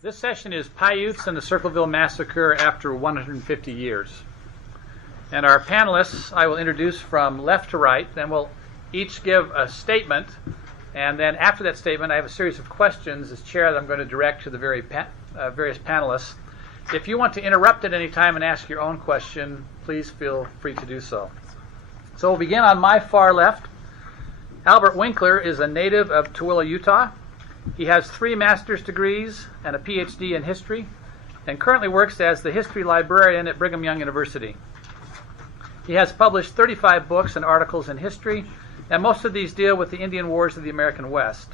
This session is Paiutes and the Circleville Massacre after 150 years. And our panelists, I will introduce from left to right. Then we'll each give a statement. And then after that statement, I have a series of questions as chair that I'm going to direct to the various panelists. If you want to interrupt at any time and ask your own question, please feel free to do so. So we'll begin on my far left. Albert Winkler is a native of Tooele, Utah. He has 3 master's degrees and a PhD in history, and currently works as the history librarian at Brigham Young University. He has published 35 books and articles in history, and most of these deal with the Indian Wars of the American West.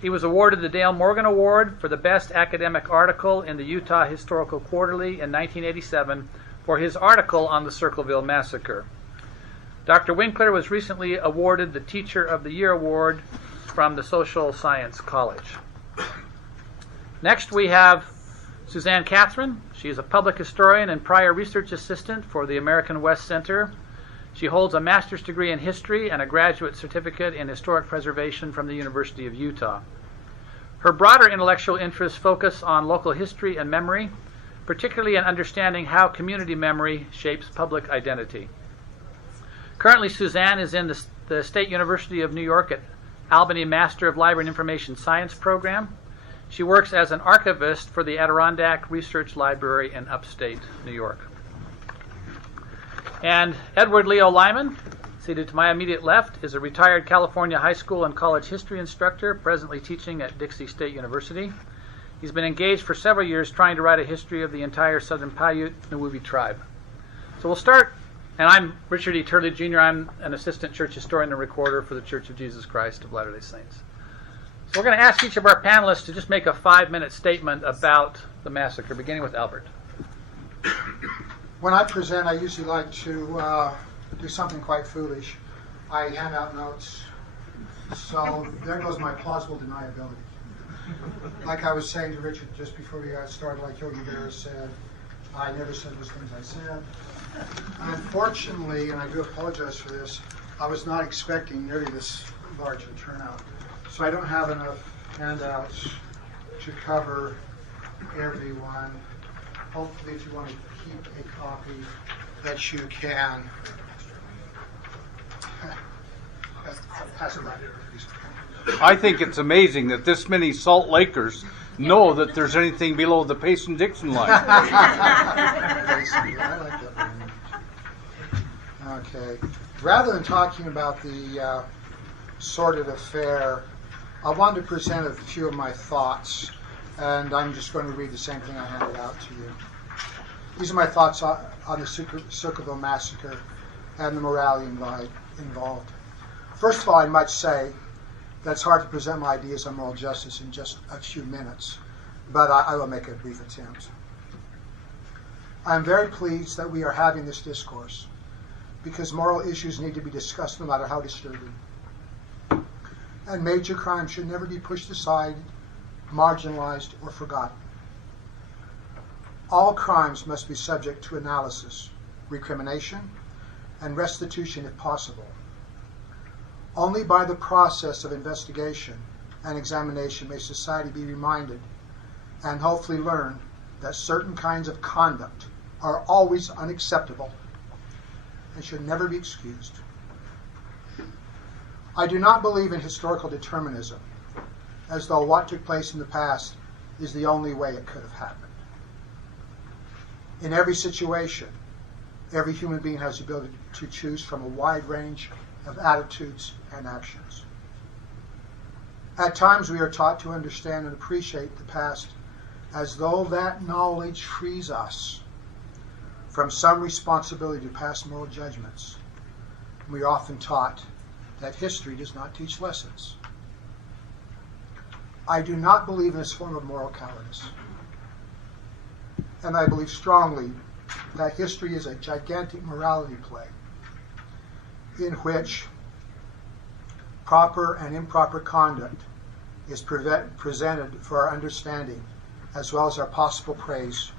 He was awarded the Dale Morgan Award for the best academic article in the Utah Historical Quarterly in 1987 for his article on the Circleville Massacre. Dr. Winkler was recently awarded the Teacher of the Year Award from the Social Science College. Next we have Suzanne Katherine. She is a public historian and prior research assistant for the American West Center. She holds a master's degree in history and a graduate certificate in historic preservation from the University of Utah. Her broader intellectual interests focus on local history and memory, particularly in understanding how community memory shapes public identity. Currently, Suzanne is in the State University of New York at Albany Master of Library and Information Science program. She works as an archivist for the Adirondack Research Library in upstate New York. And Edward Leo Lyman, seated to my immediate left, is a retired California high school and college history instructor, presently teaching at Dixie State University. He's been engaged for several years trying to write a history of the entire southern Paiute Nuwubi tribe. So we'll start. And I'm Richard E. Turley, Jr. I'm an assistant church historian and recorder for the Church of Jesus Christ of Latter-day Saints. So we're going to ask each of our panelists to just make a 5-minute statement about the massacre, beginning with Albert. When I present, I usually like to do something quite foolish. I hand out notes. So there goes my plausible deniability. Like I was saying to Richard just before we got started, like Yogi Berra said, I never said those things I said. Unfortunately, and I do apologize for this, I was not expecting nearly this large a turnout. So I don't have enough handouts to cover everyone. Hopefully, if you want to keep a copy, that you can. Pass it right here, please. I think it's amazing that this many Salt Lakers know that there's anything below the Payson-Dixon line. I like that one. Okay. Rather than talking about the sordid affair, I wanted to present a few of my thoughts, and I'm just going to read the same thing I handed out to you. These are my thoughts on the Circleville Massacre and the morality involved. First of all, I might say that it's hard to present my ideas on moral justice in just a few minutes, but I will make a brief attempt. I am very pleased that we are having this discourse, because moral issues need to be discussed no matter how disturbing. And major crimes should never be pushed aside, marginalized, or forgotten. All crimes must be subject to analysis, recrimination, and restitution if possible. Only by the process of investigation and examination may society be reminded and hopefully learn that certain kinds of conduct are always unacceptable and should never be excused. I do not believe in historical determinism, as though what took place in the past is the only way it could have happened. In every situation, every human being has the ability to choose from a wide range of attitudes and actions. At times we are taught to understand and appreciate the past as though that knowledge frees us from some responsibility to pass moral judgments. We are often taught that history does not teach lessons. I do not believe in this form of moral cowardice. And I believe strongly that history is a gigantic morality play in which proper and improper conduct is presented for our understanding, as well as our possible praise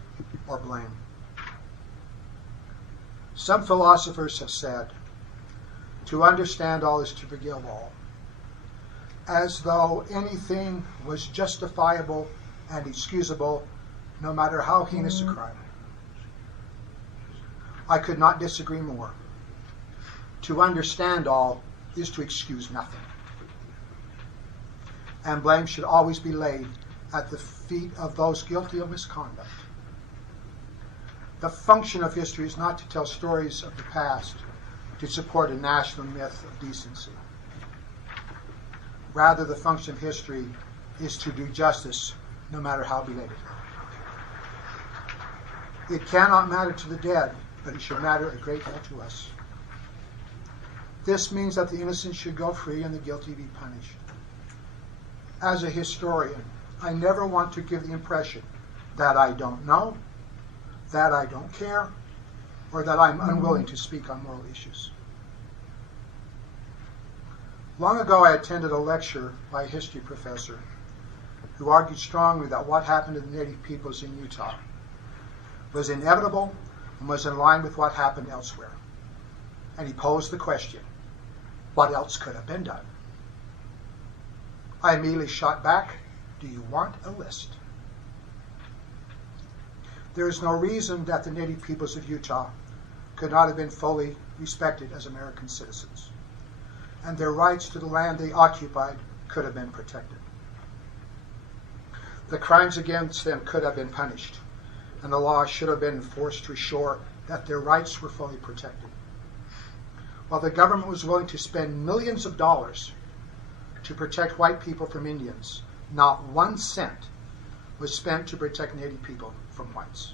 or blame. Some philosophers have said, to understand all is to forgive all, as though anything was justifiable and excusable no matter how heinous a crime. I could not disagree more. To understand all is to excuse nothing. And blame should always be laid at the feet of those guilty of misconduct. The function of history is not to tell stories of the past to support a national myth of decency. Rather, the function of history is to do justice, no matter how belated. It cannot matter to the dead, but it should matter a great deal to us. This means that the innocent should go free and the guilty be punished. As a historian, I never want to give the impression that I don't know, that I don't care, or that I'm unwilling to speak on moral issues. Long ago, I attended a lecture by a history professor who argued strongly that what happened to the native peoples in Utah was inevitable and was in line with what happened elsewhere. And he posed the question, what else could have been done? I immediately shot back, do you want a list? There is no reason that the native peoples of Utah could not have been fully respected as American citizens, and their rights to the land they occupied could have been protected. The crimes against them could have been punished, and the law should have been enforced to assure that their rights were fully protected. While the government was willing to spend millions of dollars to protect white people from Indians, not 1 cent was spent to protect native people from whites.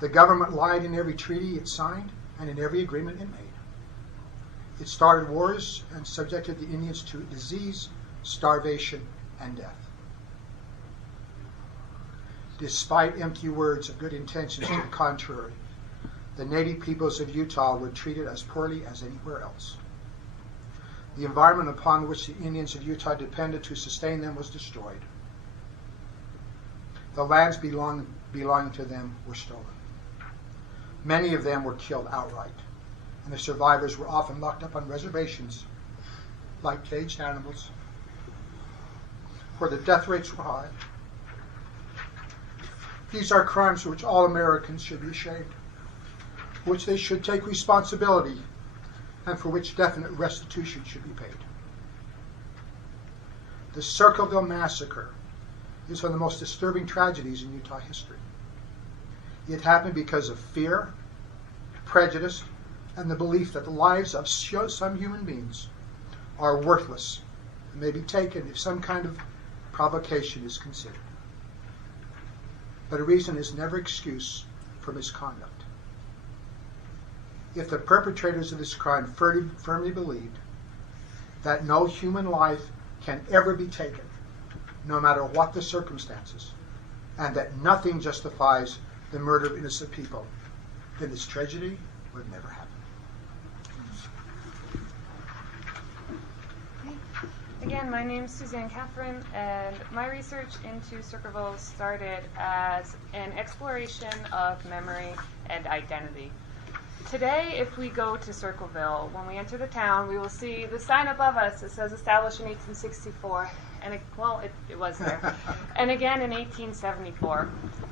The government lied in every treaty it signed and in every agreement it made. It started wars and subjected the Indians to disease, starvation, and death. Despite empty words of good intentions to the contrary, the native peoples of Utah were treated as poorly as anywhere else. The environment upon which the Indians of Utah depended to sustain them was destroyed. The lands belonging to them were stolen. Many of them were killed outright, and the survivors were often locked up on reservations like caged animals, where the death rates were high. These are crimes for which all Americans should be ashamed, for which they should take responsibility, and for which definite restitution should be paid. The Circleville Massacre is one of the most disturbing tragedies in Utah history. It happened because of fear, prejudice, and the belief that the lives of some human beings are worthless and may be taken if some kind of provocation is considered. But a reason is never excuse for misconduct. If the perpetrators of this crime firmly believed that no human life can ever be taken, no matter what the circumstances, and that nothing justifies the murder of innocent people, then this tragedy would never happen. Again, my name is Suzanne Katherine, and my research into Circleville started as an exploration of memory and identity. Today, if we go to Circleville, when we enter the town, we will see the sign above us that says established in 1864, and it was there, and again in 1874.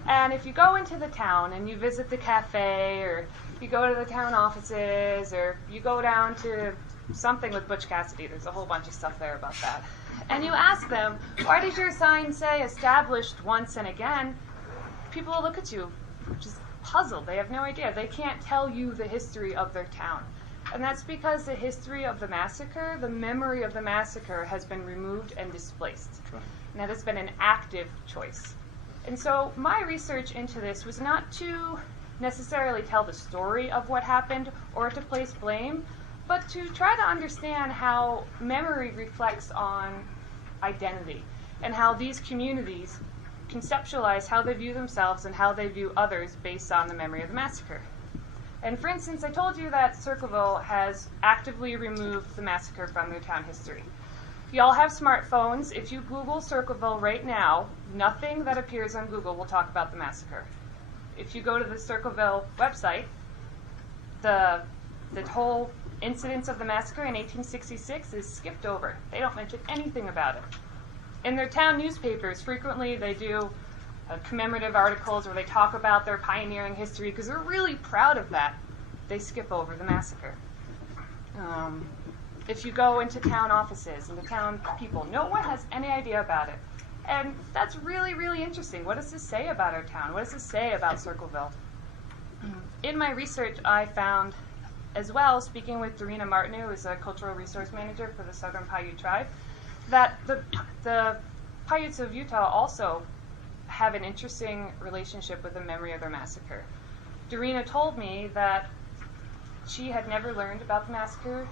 And if you go into the town and you visit the cafe, or you go to the town offices, or you go down to something with Butch Cassidy, there's a whole bunch of stuff there about that, and you ask them, why does your sign say established once and again? People will look at you just puzzled. They have no idea. They can't tell you the history of their town. And that's because the history of the massacre, the memory of the massacre, has been removed and displaced. Now, that's been an active choice. And so my research into this was not to necessarily tell the story of what happened or to place blame, but to try to understand how memory reflects on identity and how these communities conceptualize how they view themselves and how they view others based on the memory of the massacre. And for instance, I told you that Circleville has actively removed the massacre from their town history. You all have smartphones. If you Google Circleville right now, nothing that appears on Google will talk about the massacre. If you go to the Circleville website, the whole incidents of the massacre in 1866 is skipped over. They don't mention anything about it. In their town newspapers, frequently they do commemorative articles where they talk about their pioneering history because they're really proud of that. They skip over the massacre. If you go into town offices and the town people, no one has any idea about it. And that's really, really interesting. What does this say about our town? What does this say about Circleville? In my research, I found, as well, speaking with Dorina Martineau, who's a cultural resource manager for the Southern Paiute tribe, that the Paiutes of Utah also have an interesting relationship with the memory of their massacre. Dorina told me that she had never learned about the massacre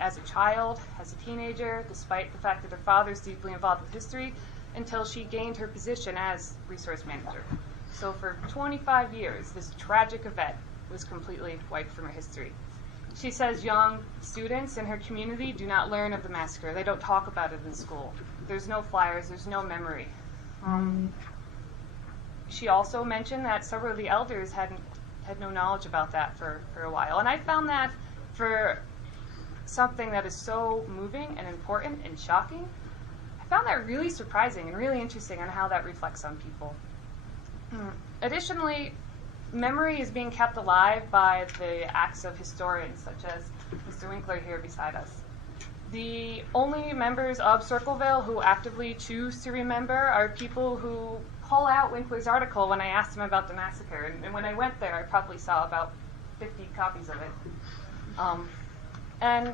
as a child, as a teenager, despite the fact that her father is deeply involved with history, until she gained her position as resource manager. So for 25 years, this tragic event was completely wiped from her history. She says young students in her community do not learn of the massacre. They don't talk about it in school. There's no flyers, there's no memory. She also mentioned that several of the elders had no knowledge about that for a while. And I found that for something that is so moving and important and shocking, I found that really surprising and really interesting on how that reflects on people. Additionally, memory is being kept alive by the acts of historians, such as Mr. Winkler here beside us. The only members of Circleville who actively choose to remember are people who pull out Winkler's article when I asked him about the massacre. And when I went there, I probably saw about 50 copies of it. And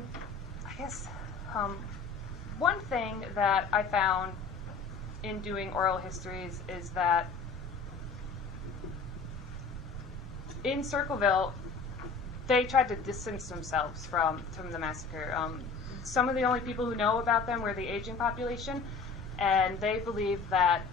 I guess one thing that I found in doing oral histories is that in Circleville, they tried to distance themselves from the massacre. Some of the only people who know about them were the aging population, and they believed that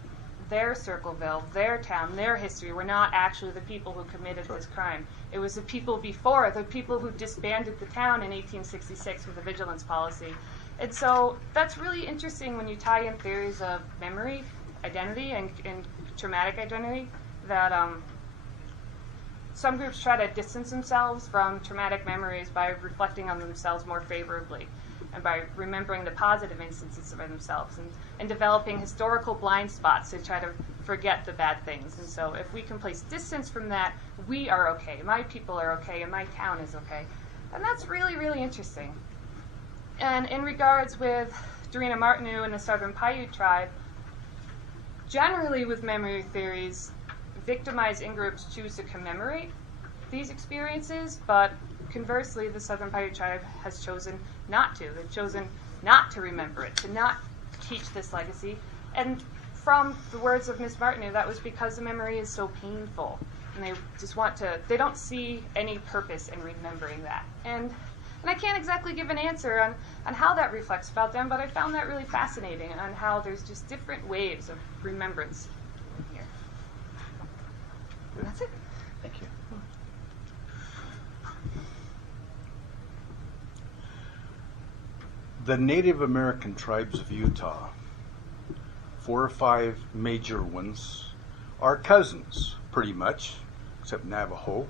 their Circleville, their town, their history were not actually the people who committed this crime. It was the people before, the people who disbanded the town in 1866 with a vigilance policy. And so that's really interesting when you tie in theories of memory, identity, and traumatic identity, that some groups try to distance themselves from traumatic memories by reflecting on themselves more favorably and by remembering the positive instances of themselves and developing historical blind spots to try to forget the bad things. And so if we can place distance from that, we are okay, my people are okay, and my town is okay. And that's really, really interesting. And in regards with Dorina Martineau and the Southern Paiute tribe, generally with memory theories, victimized in-groups choose to commemorate these experiences, but conversely, the Southern Paiute tribe has chosen not to. They've chosen not to remember it, to not teach this legacy. And from the words of Ms. Martineau, that was because the memory is so painful. And they just they don't see any purpose in remembering that. And I can't exactly give an answer on how that reflects about them, but I found that really fascinating on how there's just different waves of remembrance here. And that's it. Thank you. The Native American tribes of Utah, 4 or 5 major ones, are cousins, pretty much, except Navajo.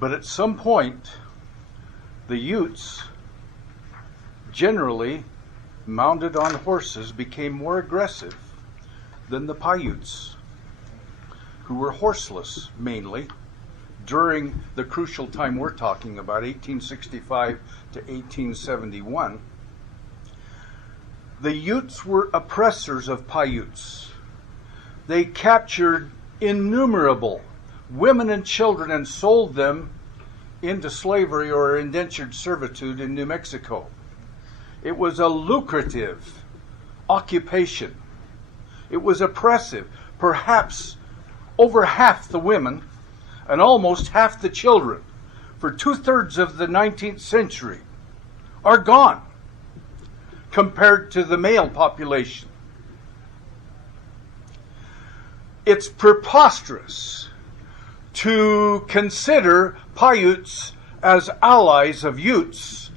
But at some point, the Utes, generally mounted on horses, became more aggressive than the Paiutes, who were horseless mainly, during the crucial time we're talking about, 1865 to 1871. The Utes were oppressors of Paiutes. They captured innumerable women and children and sold them into slavery or indentured servitude in New Mexico. It was a lucrative occupation. It was oppressive. Perhaps over half the women and almost half the children for 2/3 of the 19th century are gone compared to the male population. It's preposterous to consider Paiutes as allies of Utes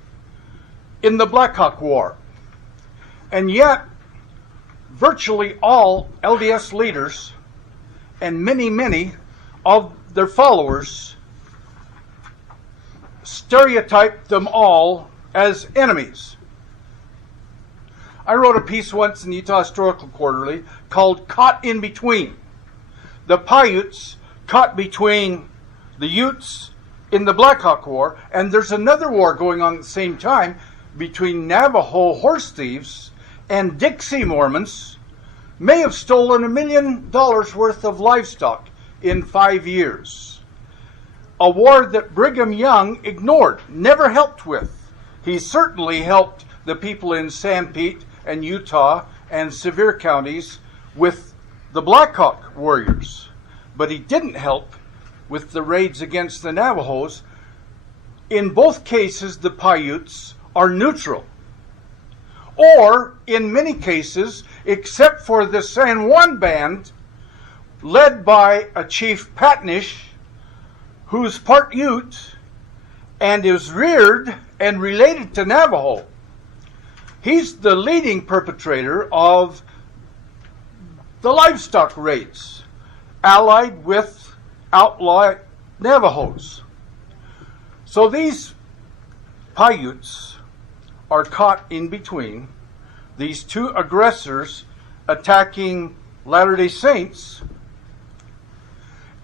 in the Black Hawk War. And yet, virtually all LDS leaders and many of their followers stereotyped them all as enemies. I wrote a piece once in the Utah Historical Quarterly called Caught in Between. The Paiutes caught between the Utes in the Black Hawk War, and there's another war going on at the same time between Navajo horse thieves and Dixie Mormons, may have stolen $1 million worth of livestock in 5 years. A war that Brigham Young ignored, never helped with. He certainly helped the people in Sanpete and Utah and Sevier counties with the Black Hawk warriors, but he didn't help with the raids against the Navajos. In both cases, the Paiutes are neutral. Or, in many cases, except for the San Juan band, led by a Chief Patnish, who's part Ute and is reared and related to Navajo. He's the leading perpetrator of the livestock raids, allied with outlaw Navajos. So these Paiutes are caught in between these two aggressors attacking Latter-day Saints,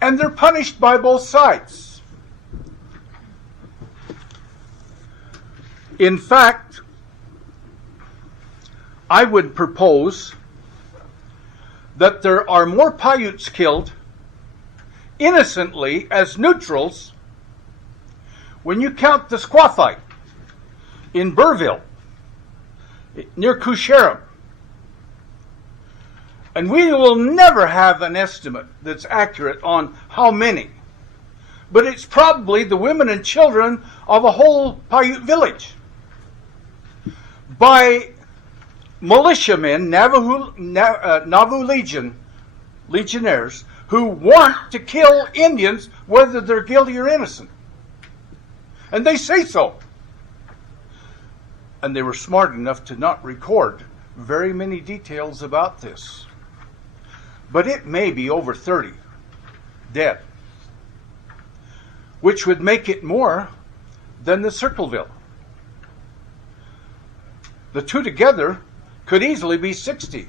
and they're punished by both sides. In fact, I would propose that there are more Paiutes killed innocently as neutrals when you count the squaw fight in Burville, near Coucherum. And we will never have an estimate that's accurate on how many. But it's probably the women and children of a whole Paiute village. By militiamen, Nauvoo legionnaires, who want to kill Indians whether they're guilty or innocent. And they say so. And they were smart enough to not record very many details about this. But it may be over 30 dead, which would make it more than the Circleville. The two together could easily be 60.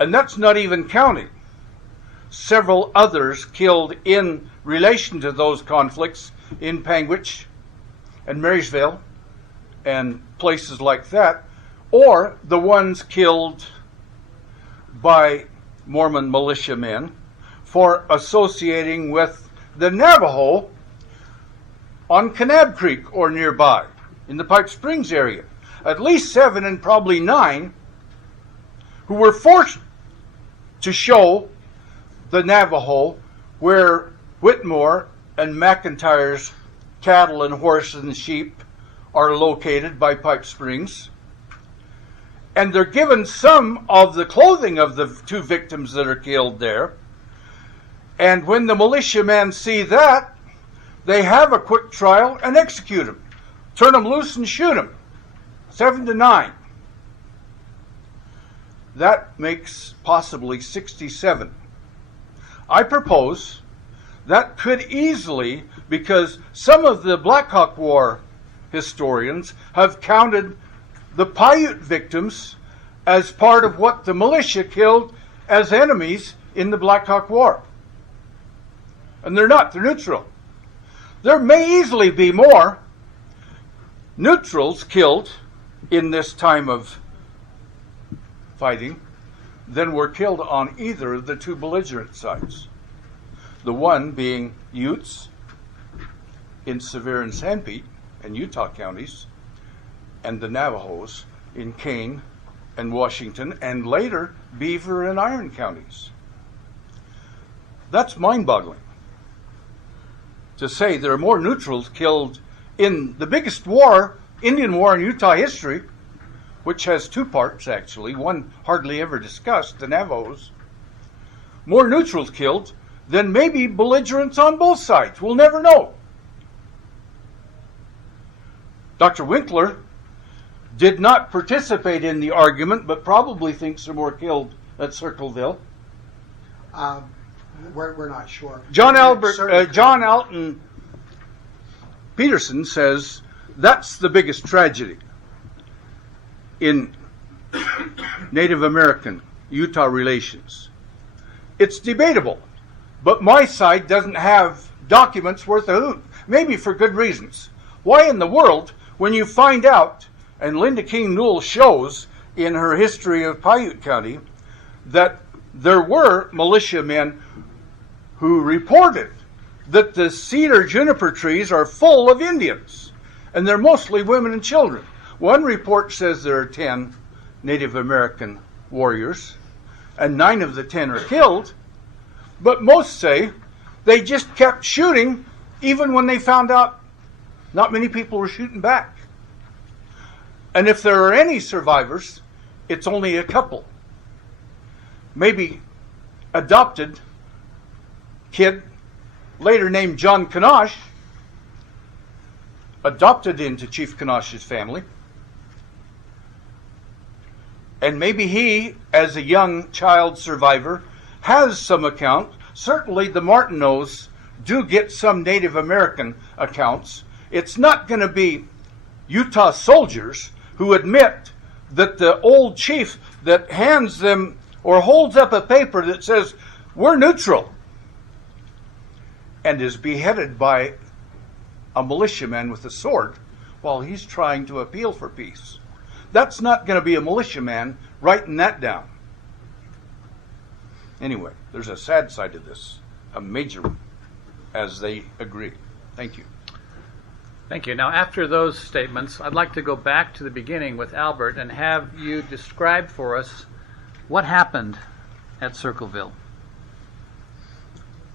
And that's not even counting several others killed in relation to those conflicts in Panguitch and Marysville and places like that, or the ones killed by Mormon militiamen for associating with the Navajo on Kanab Creek or nearby in the Pipe Springs area. At least 7 and probably 9 who were forced to show the Navajo where Whitmore and McIntyre's cattle and horses and sheep are located by Pipe Springs. And they're given some of the clothing of the 2 victims that are killed there. And when the militiamen see that, they have a quick trial and execute them. Turn them loose and shoot them. 7 to 9. That makes possibly 67. I propose that could easily, because some of the Black Hawk War historians have counted the Paiute victims as part of what the militia killed as enemies in the Black Hawk War. And they're not, they're neutral. There may easily be more neutrals killed in this time of fighting than were killed on either of the 2 belligerent sides. The one being Utes in Sevier and Sanpete and Utah counties, and the Navajos in Kane and Washington, and later Beaver and Iron counties. That's mind-boggling. To say there are more neutrals killed in the biggest war, Indian war in Utah history, which has 2 parts actually, one hardly ever discussed, the Navajos, more neutrals killed than maybe belligerents on both sides. We'll never know. Dr. Winkler did not participate in the argument, but probably thinks there were killed at Circleville. We're not sure. John Alton Peterson says that's the biggest tragedy. in Native American Utah relations. It's debatable, but my side doesn't have documents worth a hoot, maybe for good reasons. Why in the world, when you find out, and Linda King Newell shows in her history of Paiute County, that there were militiamen who reported that the cedar juniper trees are full of Indians, and they're mostly women and children. One report says there are 10 Native American warriors, and 9 of the 10 are killed, but most say they just kept shooting even when they found out not many people were shooting back. And if there are any survivors, it's only a couple. Maybe adopted kid, later named John Kanosh, adopted into Chief Kanosh's family. And maybe he, as a young child survivor, has some account. Certainly the Martineaus do get some Native American accounts. It's not going to be Utah soldiers who admit that the old chief that hands them or holds up a paper that says, "We're neutral," and is beheaded by a militiaman with a sword while he's trying to appeal for peace. That's not going to be a militiaman writing that down. Anyway, there's a sad side to this, a major one, as they agree. Thank you. Thank you. Now, after those statements, I'd like to go back to the beginning with Albert and have you describe for us what happened at Circleville.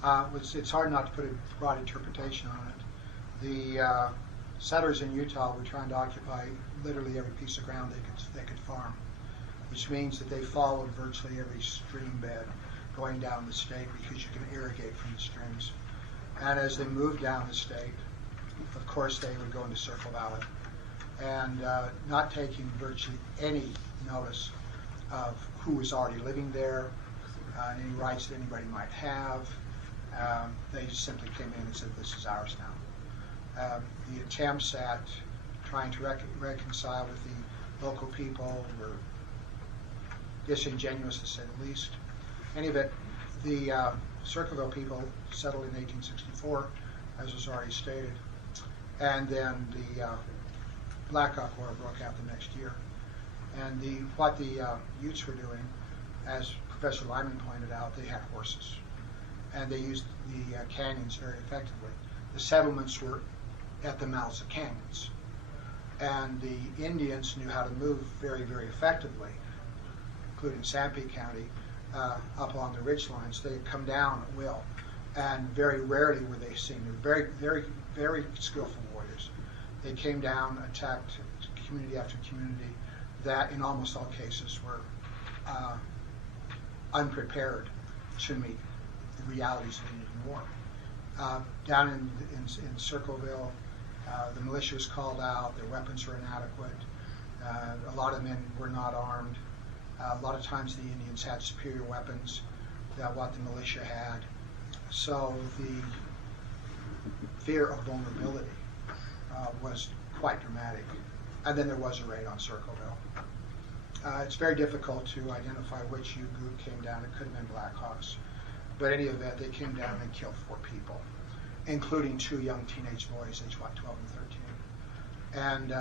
It's hard not to put a broad interpretation on it. The settlers in Utah were trying to occupy literally every piece of ground they could farm, which means that they followed virtually every stream bed going down the state because you can irrigate from the streams. And as they moved down the state, of course they would go into Circle Valley and not taking virtually any notice of who was already living there, and any rights that anybody might have. They just simply came in and said, "This is ours now." The attempts at trying to reconcile with the local people were disingenuous, to say the least. Any of it, the Circleville people settled in 1864, as was already stated, and then the Black Hawk War broke out the next year. And what the Utes were doing, as Professor Lyman pointed out, they had horses, and they used the canyons very effectively. The settlements were at the mouths of canyons, and the Indians knew how to move very, very effectively, including Sanpete County, up along the ridge lines. They had come down at will, and very rarely were they seen. They were very, very, very skillful warriors. They came down, attacked community after community that in almost all cases were unprepared to meet the realities of Indian war. Down in Circleville, the militia was called out, their weapons were inadequate, a lot of men were not armed. A lot of times the Indians had superior weapons than what the militia had. So the fear of vulnerability was quite dramatic. And then there was a raid on Circleville. It's very difficult to identify which Ute group came down. It could have been Black Hawks. But in any event, they came down and killed 4 people, including 2 young teenage boys, aged 12 and 13. And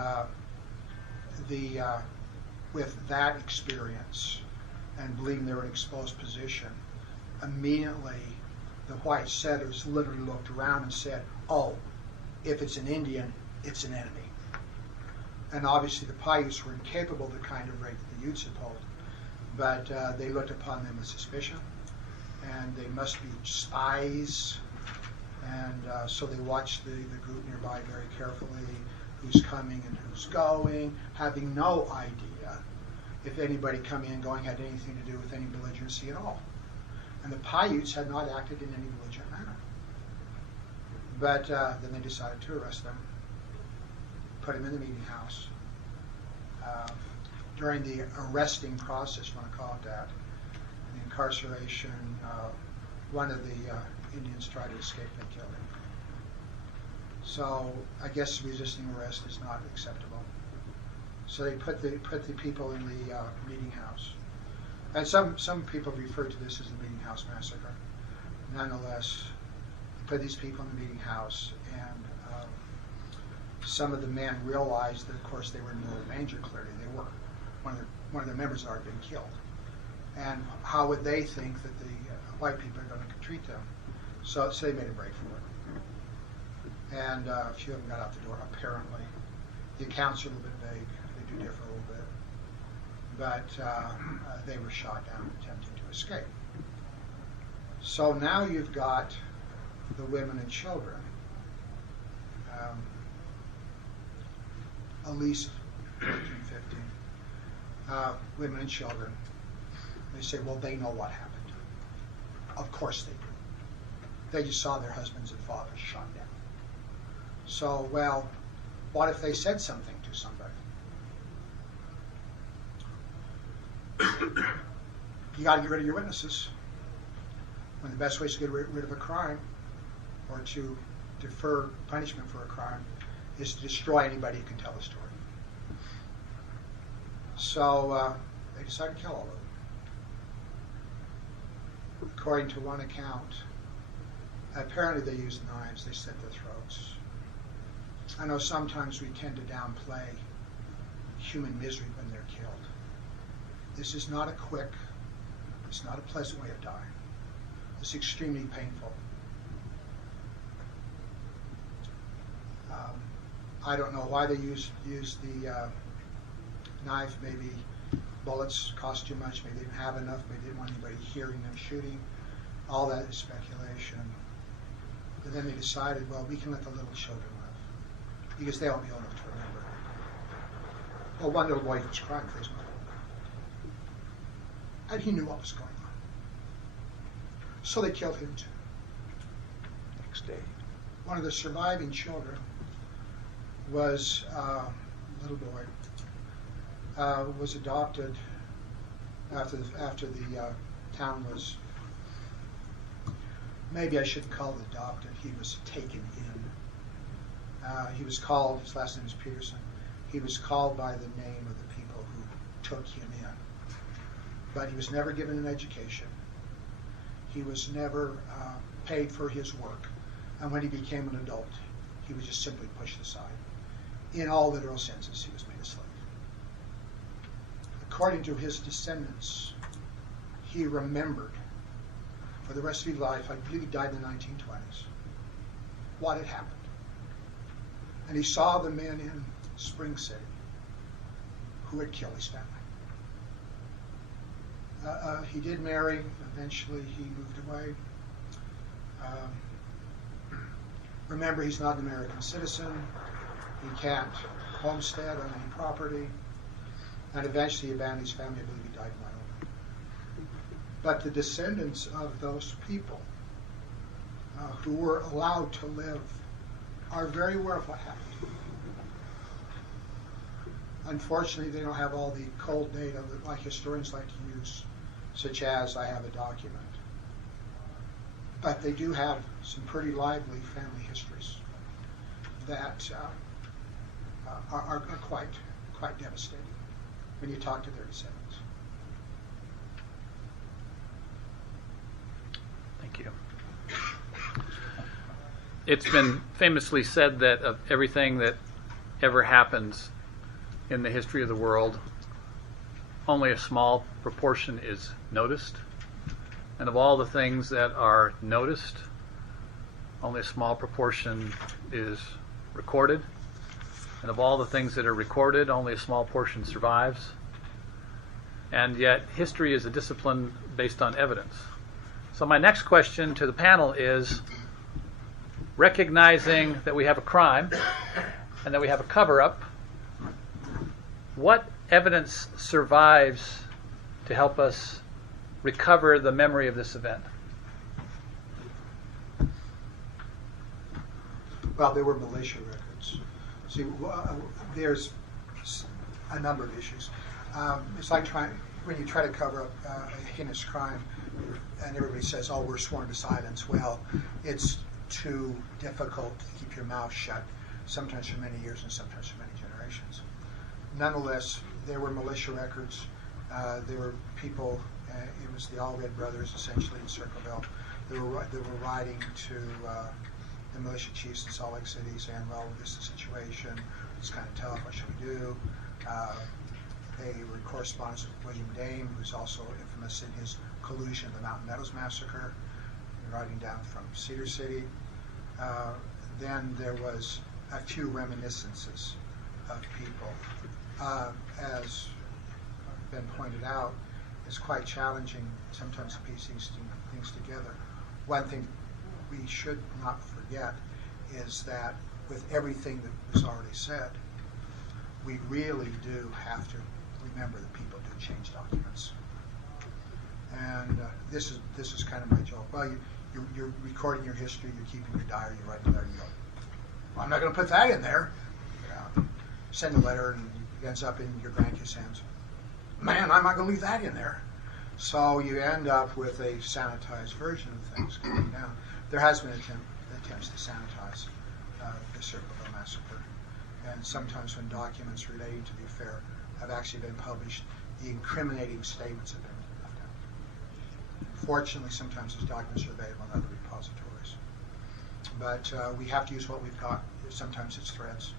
with that experience and believing they were in an exposed position, immediately the white settlers literally looked around and said, "Oh, if it's an Indian, it's an enemy." And obviously the Paiutes were incapable of the kind of raid that the Utes had pulled, but they looked upon them with suspicion, and they must be spies, and so they watched the group nearby very carefully, who's coming and who's going, having no idea if anybody coming and going had anything to do with any belligerency at all. And the Paiutes had not acted in any belligerent manner. But then they decided to arrest them, put them in the meeting house. During the arresting process, if you want to call it that, the incarceration, one of the Indians tried to escape and they killed him. So I guess resisting arrest is not acceptable. So they put the people in the meeting house. And some people refer to this as the Meeting House Massacre. Nonetheless, they put these people in the meeting house, and some of the men realized that, of course, they were in mortal danger. Clearly, they were. One of their members had already been killed. And how would they think that the white people are going to treat them? So they made a break for it. And a few of them got out the door, apparently. The accounts are a little bit vague. They do differ a little bit. But they were shot down attempting to escape. So now you've got the women and children. At least 14, 15. Women and children. They say, well, they know what happened. Of course they do. They just saw their husbands and fathers shot down. So, well, what if they said something to somebody? You got to get rid of your witnesses. One of the best ways to get rid of a crime, or to defer punishment for a crime, is to destroy anybody who can tell the story. So they decided to kill all of them. According to one account, apparently they used knives. They slit their throats. I know sometimes we tend to downplay human misery when they're killed. This is not a quick, it's not a pleasant way of dying. It's extremely painful. I don't know why they used the knife. Maybe bullets cost too much. Maybe they didn't have enough. Maybe they didn't want anybody hearing them shooting. All that is speculation. But then they decided, well, we can let the little children live because they won't be old enough to remember. Well, one little boy was crying for his mother, and he knew what was going on. So they killed him too. Next day. One of the surviving children was a little boy. Was adopted after the town was, maybe I shouldn't call it adopted, he was taken in. He was called, his last name is Peterson, he was called by the name of the people who took him in. But he was never given an education. He was never paid for his work. And when he became an adult, he was just simply pushed aside. In all literal senses, he was made a slave. According to his descendants, he remembered for the rest of his life, I believe he died in the 1920s, what had happened. And he saw the men in Spring City who had killed his family. He did marry. Eventually, he moved away. Remember, he's not an American citizen. He can't homestead on any property. And eventually, he abandoned his family. I believe he died in Wyoming. But the descendants of those people who were allowed to live are very aware of what happened. Unfortunately, they don't have all the cold data that like historians like to use, such as I have a document. But they do have some pretty lively family histories that are quite devastating when you talk to their descendants. Thank you. It's been famously said that of everything that ever happens in the history of the world, only a small proportion is noticed. And of all the things that are noticed, only a small proportion is recorded. And of all the things that are recorded, only a small portion survives. And yet, history is a discipline based on evidence. So my next question to the panel is, recognizing that we have a crime and that we have a cover-up, what evidence survives to help us recover the memory of this event? Well, there were militia records. See, there's a number of issues. It's like when you try to cover up a heinous crime, and everybody says, "Oh, we're sworn to silence." Well, it's too difficult to keep your mouth shut, sometimes for many years and sometimes for many generations. nonetheless, there were militia records. There were people, it was the All Red Brothers essentially in Circleville. They were writing to the militia chiefs in Salt Lake City saying, well, this is the situation, it's kind of tough, what should we do? They were in correspondence with William Dame, who's also infamous in his collusion of the Meadows Massacre, writing down from Cedar City. Then there was a few reminiscences of people. As been pointed out, it's quite challenging sometimes to piece these things together. One thing we should not forget is that with everything that was already said, we really do have to remember that people do change documents. And this is kind of my joke. Well, you're recording your history, you're keeping your diary, you're writing there, you go, well, I'm not going to put that in there. Send a letter and it ends up in your grandkids' hands. Man, I'm not going to leave that in there. So you end up with a sanitized version of things coming down. There has been attempts to sanitize the Circleville Massacre. And sometimes when documents relating to the affair have actually been published, the incriminating statements have been left out. Fortunately, sometimes those documents are available in other repositories. But we have to use what we've got. Sometimes it's threads.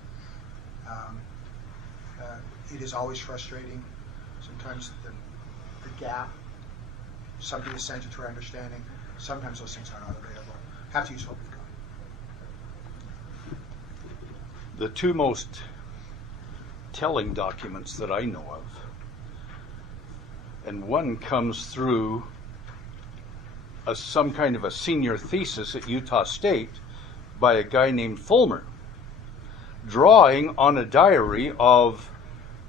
It is always frustrating. Sometimes the gap, something is essential to our understanding. Sometimes those things are not available. Have to use what we've got. The two most telling documents that I know of, and one comes through some kind of a senior thesis at Utah State by a guy named Fulmer, drawing on a diary of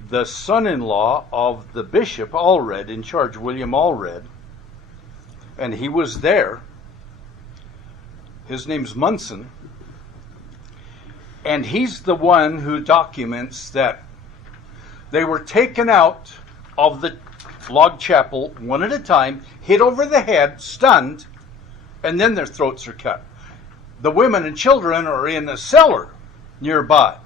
the son-in-law of the bishop Allred in charge, William Allred, and he was there. His name's Munson, and he's the one who documents that they were taken out of the log chapel one at a time, hit over the head, stunned, and then their throats are cut. The women and children are in a cellar nearby,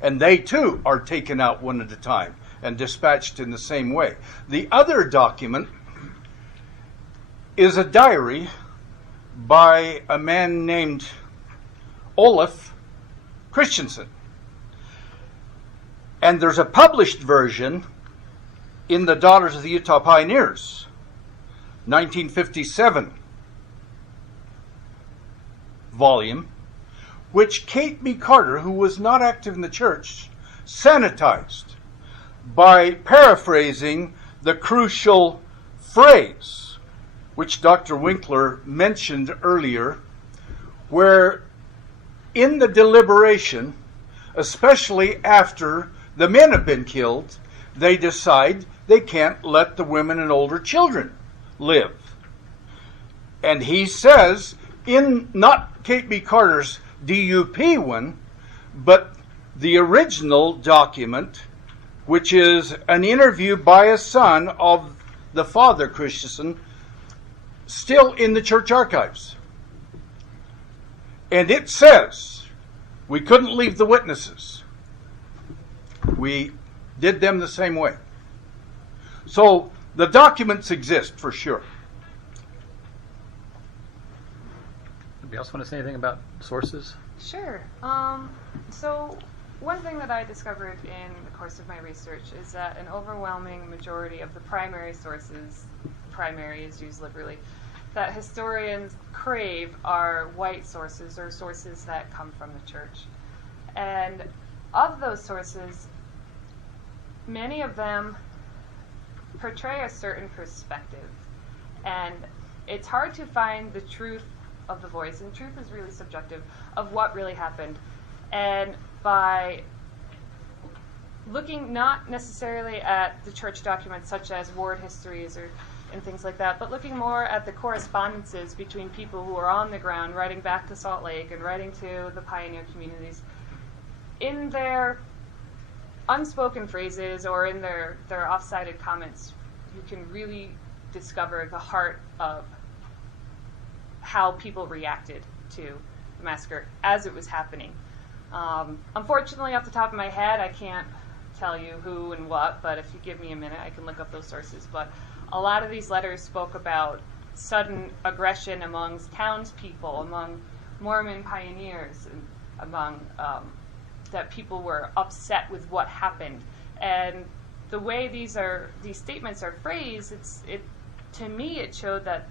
and they too are taken out one at a time and dispatched in the same way. The other document is a diary by a man named Olaf Christensen. And there's a published version in the Daughters of the Utah Pioneers, 1957 volume, which Kate B. Carter, who was not active in the church, sanitized by paraphrasing the crucial phrase, which Dr. Winkler mentioned earlier, where in the deliberation, especially after the men have been killed, they decide they can't let the women and older children live. And he says, in not Kate B. Carter's DUP one, but the original document, which is an interview by a son of the father, Christensen, still in the church archives. And it says, we couldn't leave the witnesses. We did them the same way. So the documents exist for sure. Anybody else want to say anything about sources? Sure. So one thing that I discovered in the course of my research is that an overwhelming majority of the primary sources, primary is used liberally, that historians crave are white sources or sources that come from the church. And of those sources, many of them portray a certain perspective. And it's hard to find the truth of the voice, and truth is really subjective, of what really happened. And by looking not necessarily at the church documents such as ward histories and things like that, but looking more at the correspondences between people who are on the ground, writing back to Salt Lake and writing to the pioneer communities, in their unspoken phrases or in their off-sided comments, you can really discover the heart of how people reacted to the massacre as it was happening. Unfortunately, off the top of my head, I can't tell you who and what, but if you give me a minute, I can look up those sources. But a lot of these letters spoke about sudden aggression amongst townspeople, among Mormon pioneers, and among that people were upset with what happened. And the way these statements are phrased, to me it showed that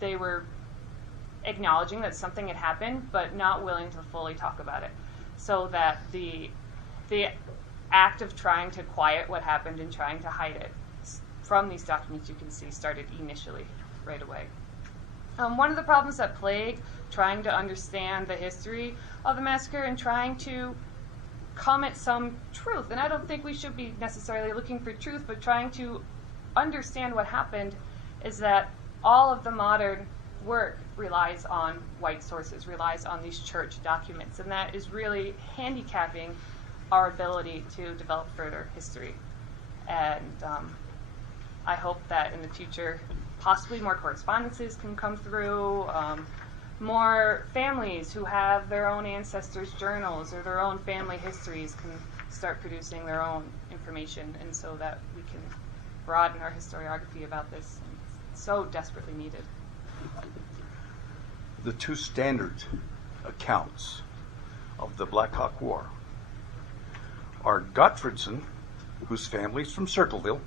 they were acknowledging that something had happened, but not willing to fully talk about it. So that the act of trying to quiet what happened and trying to hide it from these documents, you can see, started initially right away. One of the problems that plagued trying to understand the history of the massacre and trying to come at some truth, and I don't think we should be necessarily looking for truth, but trying to understand what happened, is that all of the modern work relies on white sources, relies on these church documents, and that is really handicapping our ability to develop further history. And I hope that in the future, possibly more correspondences can come through, more families who have their own ancestors' journals or their own family histories can start producing their own information, and so that we can broaden our historiography about this. It's so desperately needed. The two standard accounts of the Black Hawk War are Gottfredson, whose family is from Circleville,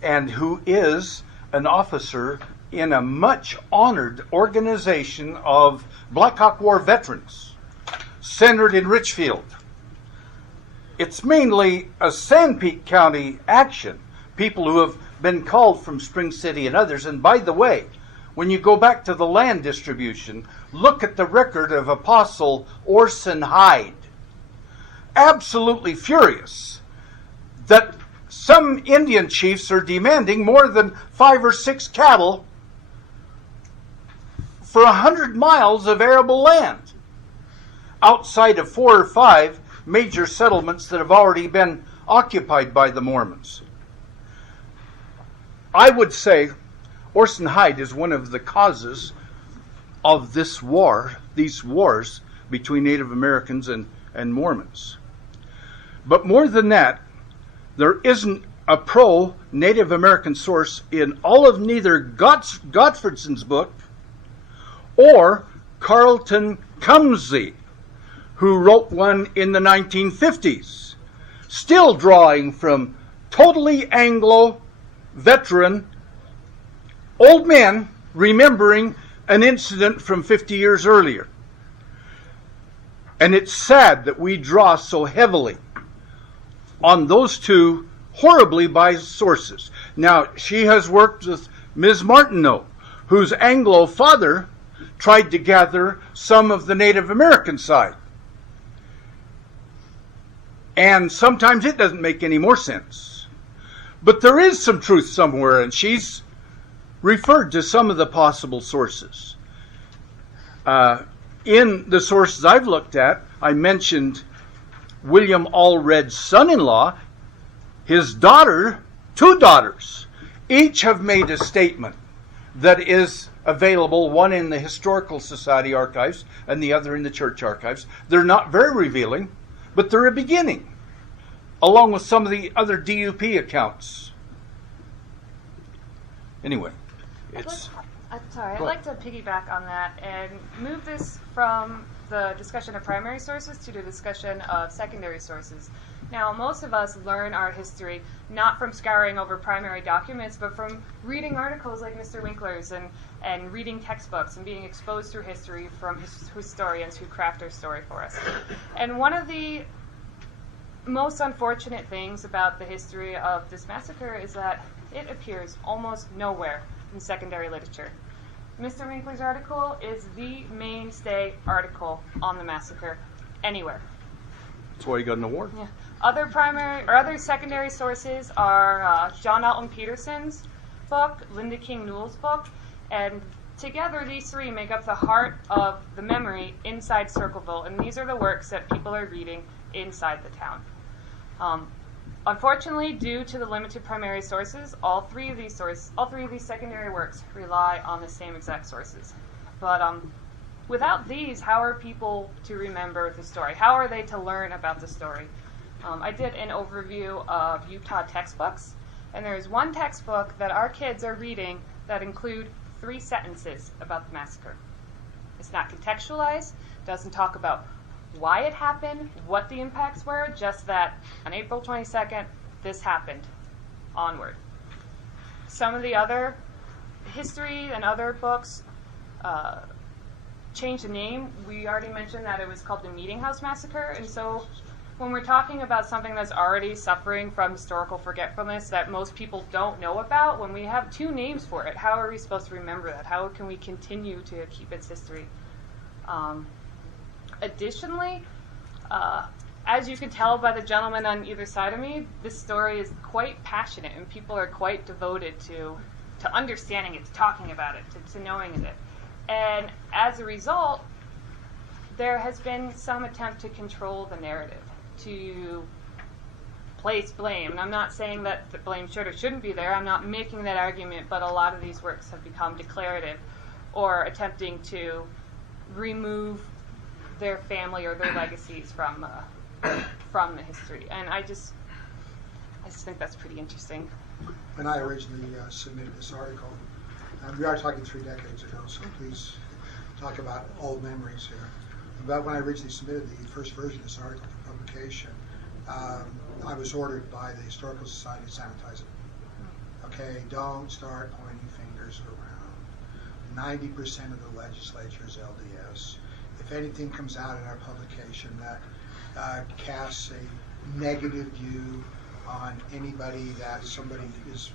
and who is an officer in a much honored organization of Black Hawk War veterans centered in Richfield. It's mainly a Sanpete County action, people who have been called from Spring City and others. And by the way, when you go back to the land distribution, look at the record of Apostle Orson Hyde. Absolutely furious that some Indian chiefs are demanding more than 5 or 6 cattle for 100 miles of arable land outside of 4 or 5 major settlements that have already been occupied by the Mormons. I would say Orson Hyde is one of the causes of this war, these wars between Native Americans and Mormons. But more than that, there isn't a pro-Native American source in all of neither Gottfredson's book or Carlton Cumsey, who wrote one in the 1950s, still drawing from totally Anglo veteran old men remembering an incident from 50 years earlier. And it's sad that we draw so heavily on those two horribly biased sources. Now, she has worked with Ms. Martineau, whose Anglo father tried to gather some of the Native American side. And sometimes it doesn't make any more sense. But there is some truth somewhere, and she's referred to some of the possible sources. In the sources I've looked at, I mentioned William Allred's son-in-law, his daughter, 2 daughters, each have made a statement that is available, one in the Historical Society archives and the other in the church archives. They're not very revealing, but they're a beginning, along with some of the other DUP accounts. Anyway, it's... I'd like to piggyback on that and move this from the discussion of primary sources to the discussion of secondary sources. Now, most of us learn our history not from scouring over primary documents, but from reading articles like Mr. Winkler's and reading textbooks and being exposed through history from historians who craft our story for us. And one of the most unfortunate things about the history of this massacre is that it appears almost nowhere in secondary literature. Mr. Winkler's article is the mainstay article on the massacre anywhere. That's why he got an award. Yeah. Other secondary sources are John Alton Peterson's book, Linda King Newell's book, and together these 3 make up the heart of the memory inside Circleville, and these are the works that people are reading inside the town. Unfortunately, due to the limited primary sources, all three of these secondary works rely on the same exact sources. But without these, how are people to remember the story? How are they to learn about the story? I did an overview of Utah textbooks, and there's one textbook that our kids are reading that include 3 sentences about the massacre. It's not contextualized, doesn't talk about why it happened, what the impacts were, just that on April 22nd, this happened. Onward. Some of the other history and other books change the name. We already mentioned that it was called the Meeting House Massacre, and so when we're talking about something that's already suffering from historical forgetfulness that most people don't know about, when we have 2 names for it, how are we supposed to remember that? How can we continue to keep its history? Additionally, as you can tell by the gentleman on either side of me, this story is quite passionate, and people are quite devoted to understanding it, to talking about it, to knowing it. And as a result, there has been some attempt to control the narrative, to place blame. And I'm not saying that the blame should or shouldn't be there. I'm not making that argument, but a lot of these works have become declarative or attempting to remove their family or their legacies from the history. And I just think that's pretty interesting. When I originally submitted this article, we are talking 3 decades ago, so please talk about old memories here. But when I originally submitted the first version of this article for publication, I was ordered by the Historical Society to sanitize it. Okay, don't start pointing fingers around. 90% of the legislature is LDS. If anything comes out in our publication that casts a negative view on anybody that somebody is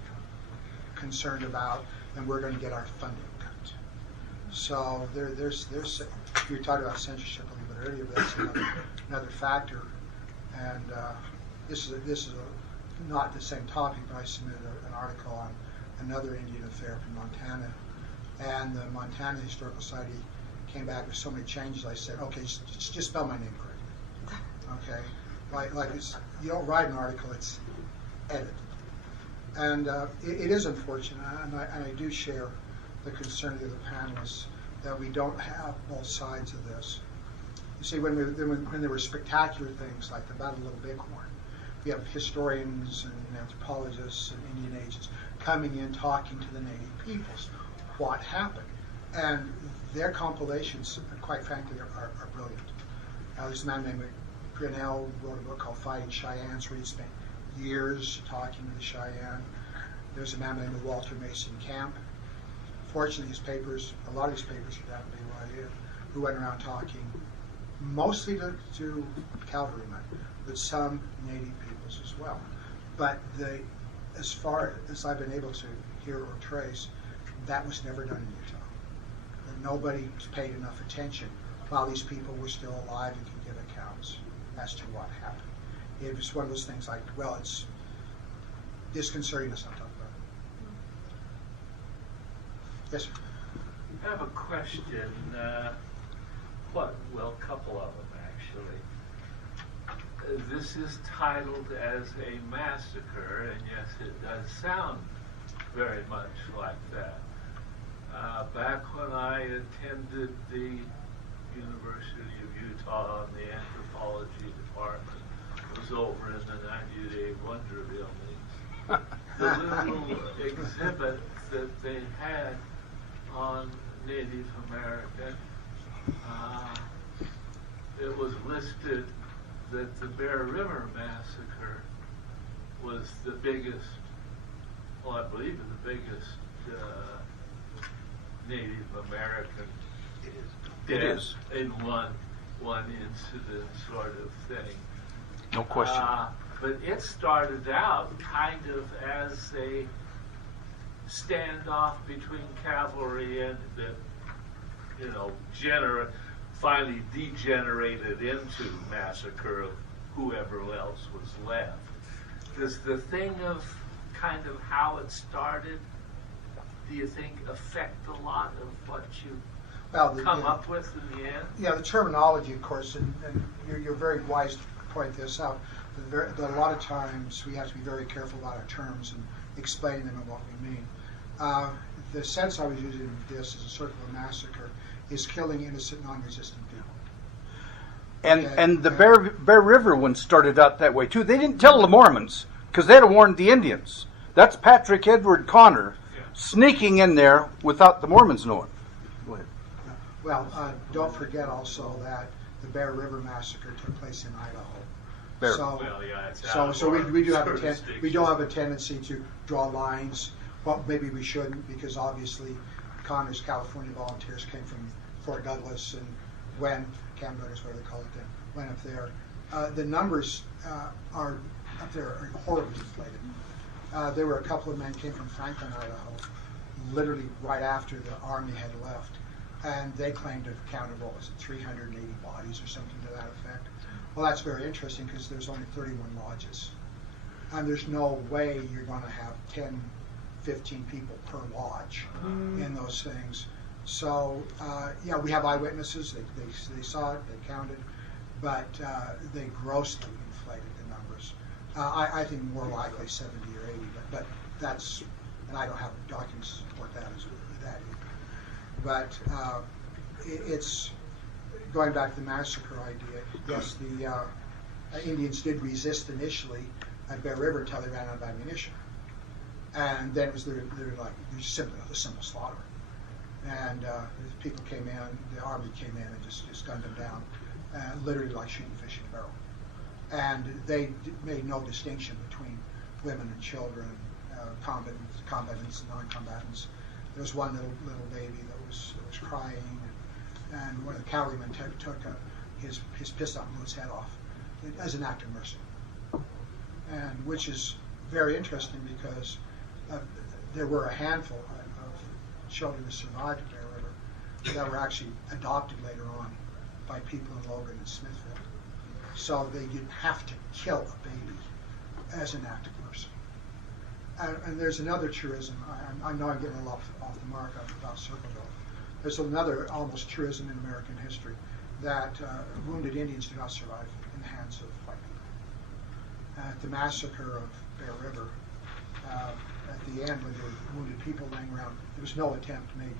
concerned about, then we're going to get our funding cut. So there's you're talking about censorship a little bit earlier, but that's another factor. And this is not the same topic, but I submitted an article on another Indian affair from Montana, and the Montana Historical Society came back with so many changes. I said, okay, just spell my name correctly. Okay, like it's, you don't write an article; it's edited. And it is unfortunate, and I do share the concern of the panelists that we don't have both sides of this. You see, when there were spectacular things like the Battle of Little Bighorn, we have historians and anthropologists and Indian agents coming in talking to the native peoples what happened. And their compilations, quite frankly, are brilliant. There's a man named Grinnell wrote a book called Fighting Cheyennes, where he spent years talking to the Cheyenne. There's a man named Walter Mason Camp. Fortunately, a lot of his papers are down at BYU, who went around talking mostly to cavalrymen, but some native peoples as well. But as far as I've been able to hear or trace, that was never done in Utah. And nobody paid enough attention while these people were still alive and could give accounts as to what happened. It was one of those things like, well, it's disconcerting us not talk about it. Yes, sir. I have a question. A couple of them actually. This is titled as a massacre, and yes, it does sound very much like that. Back when I attended the University of Utah in the anthropology department, it was over in the 90-day Wonder buildings. The little exhibit that they had on Native American, it was listed that the Bear River Massacre was the biggest, well, I believe the biggest Native American death in one incident sort of thing. No question. But it started out kind of as a standoff between cavalry and that, finally degenerated into massacre of whoever else was left. Does the thing of kind of how it started, do you think, affect a lot of what you come up with in the end? Yeah, the terminology, of course, and you're very wise to point this out. That a lot of times we have to be very careful about our terms and explaining them and what we mean. The sense I was using this as a Circleville Massacre is killing innocent, non-resistant people. And the Bear River one started out that way too. They didn't tell the Mormons because they'd have warned the Indians. That's Patrick Edward Connor sneaking in there without the Mormons knowing. Go ahead. Well, don't forget also that the Bear River Massacre took place in Idaho. Bear. So we do have a tendency to draw lines. Well, maybe we shouldn't, because obviously Connor's California volunteers came from Fort Douglas and Camp Douglas, whatever they call it then, went up there. The numbers are up there are horribly inflated. There were a couple of men came from Franklin, Idaho, literally right after the army had left, and they claimed to have counted, 380 bodies or something to that effect. Well, that's very interesting because there's only 31 lodges, and there's no way you're going to have 10, 15 people per lodge in those things. So, we have eyewitnesses. They saw it, they counted, but they grossly inflated the numbers. I think more likely 70 or 80, but that's, and I don't have documents to support that either. But it's going back to the massacre idea. Yes, the Indians did resist initially at Bear River until they ran out of ammunition, and then it was they're simply a simple slaughter. And people came in, the army came in and just gunned them down, literally like shooting fish in a barrel. And they made no distinction between women and children, combatants and non-combatants. There was one little baby that was crying, and one of the cavalrymen took his pistol and blew his head off as an act of mercy. And which is very interesting because there were a handful of children who survived at Bear River that were actually adopted later on by people in Logan and Smithville. So they didn't have to kill a baby as an act of mercy. And there's another truism. I know I'm getting a little off the mark about Circleville. There's another almost truism in American history that wounded Indians do not survive in the hands of white people. At the massacre of Bear River, at the end, when there were wounded people laying around, there was no attempt made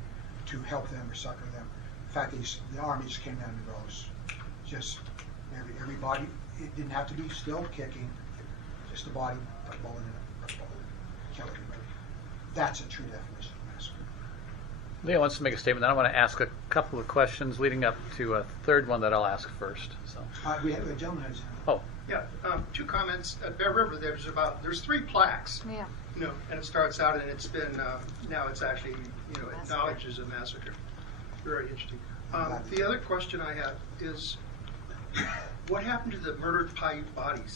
to help them or succor them. In fact, the army just came down in rows. Just everybody, it didn't have to be still kicking, just the body, put a bullet in it, kill everybody. That's a true definition of massacre. Leo wants to make a statement. Then I want to ask a couple of questions leading up to a third one that I'll ask first. So we have a gentleman who's Yeah, two comments. At Bear River, there's 3 plaques. Yeah. And it starts out, and it's been now it's actually acknowledged as a massacre. Very interesting. The other question I have is, what happened to the murdered Paiute bodies?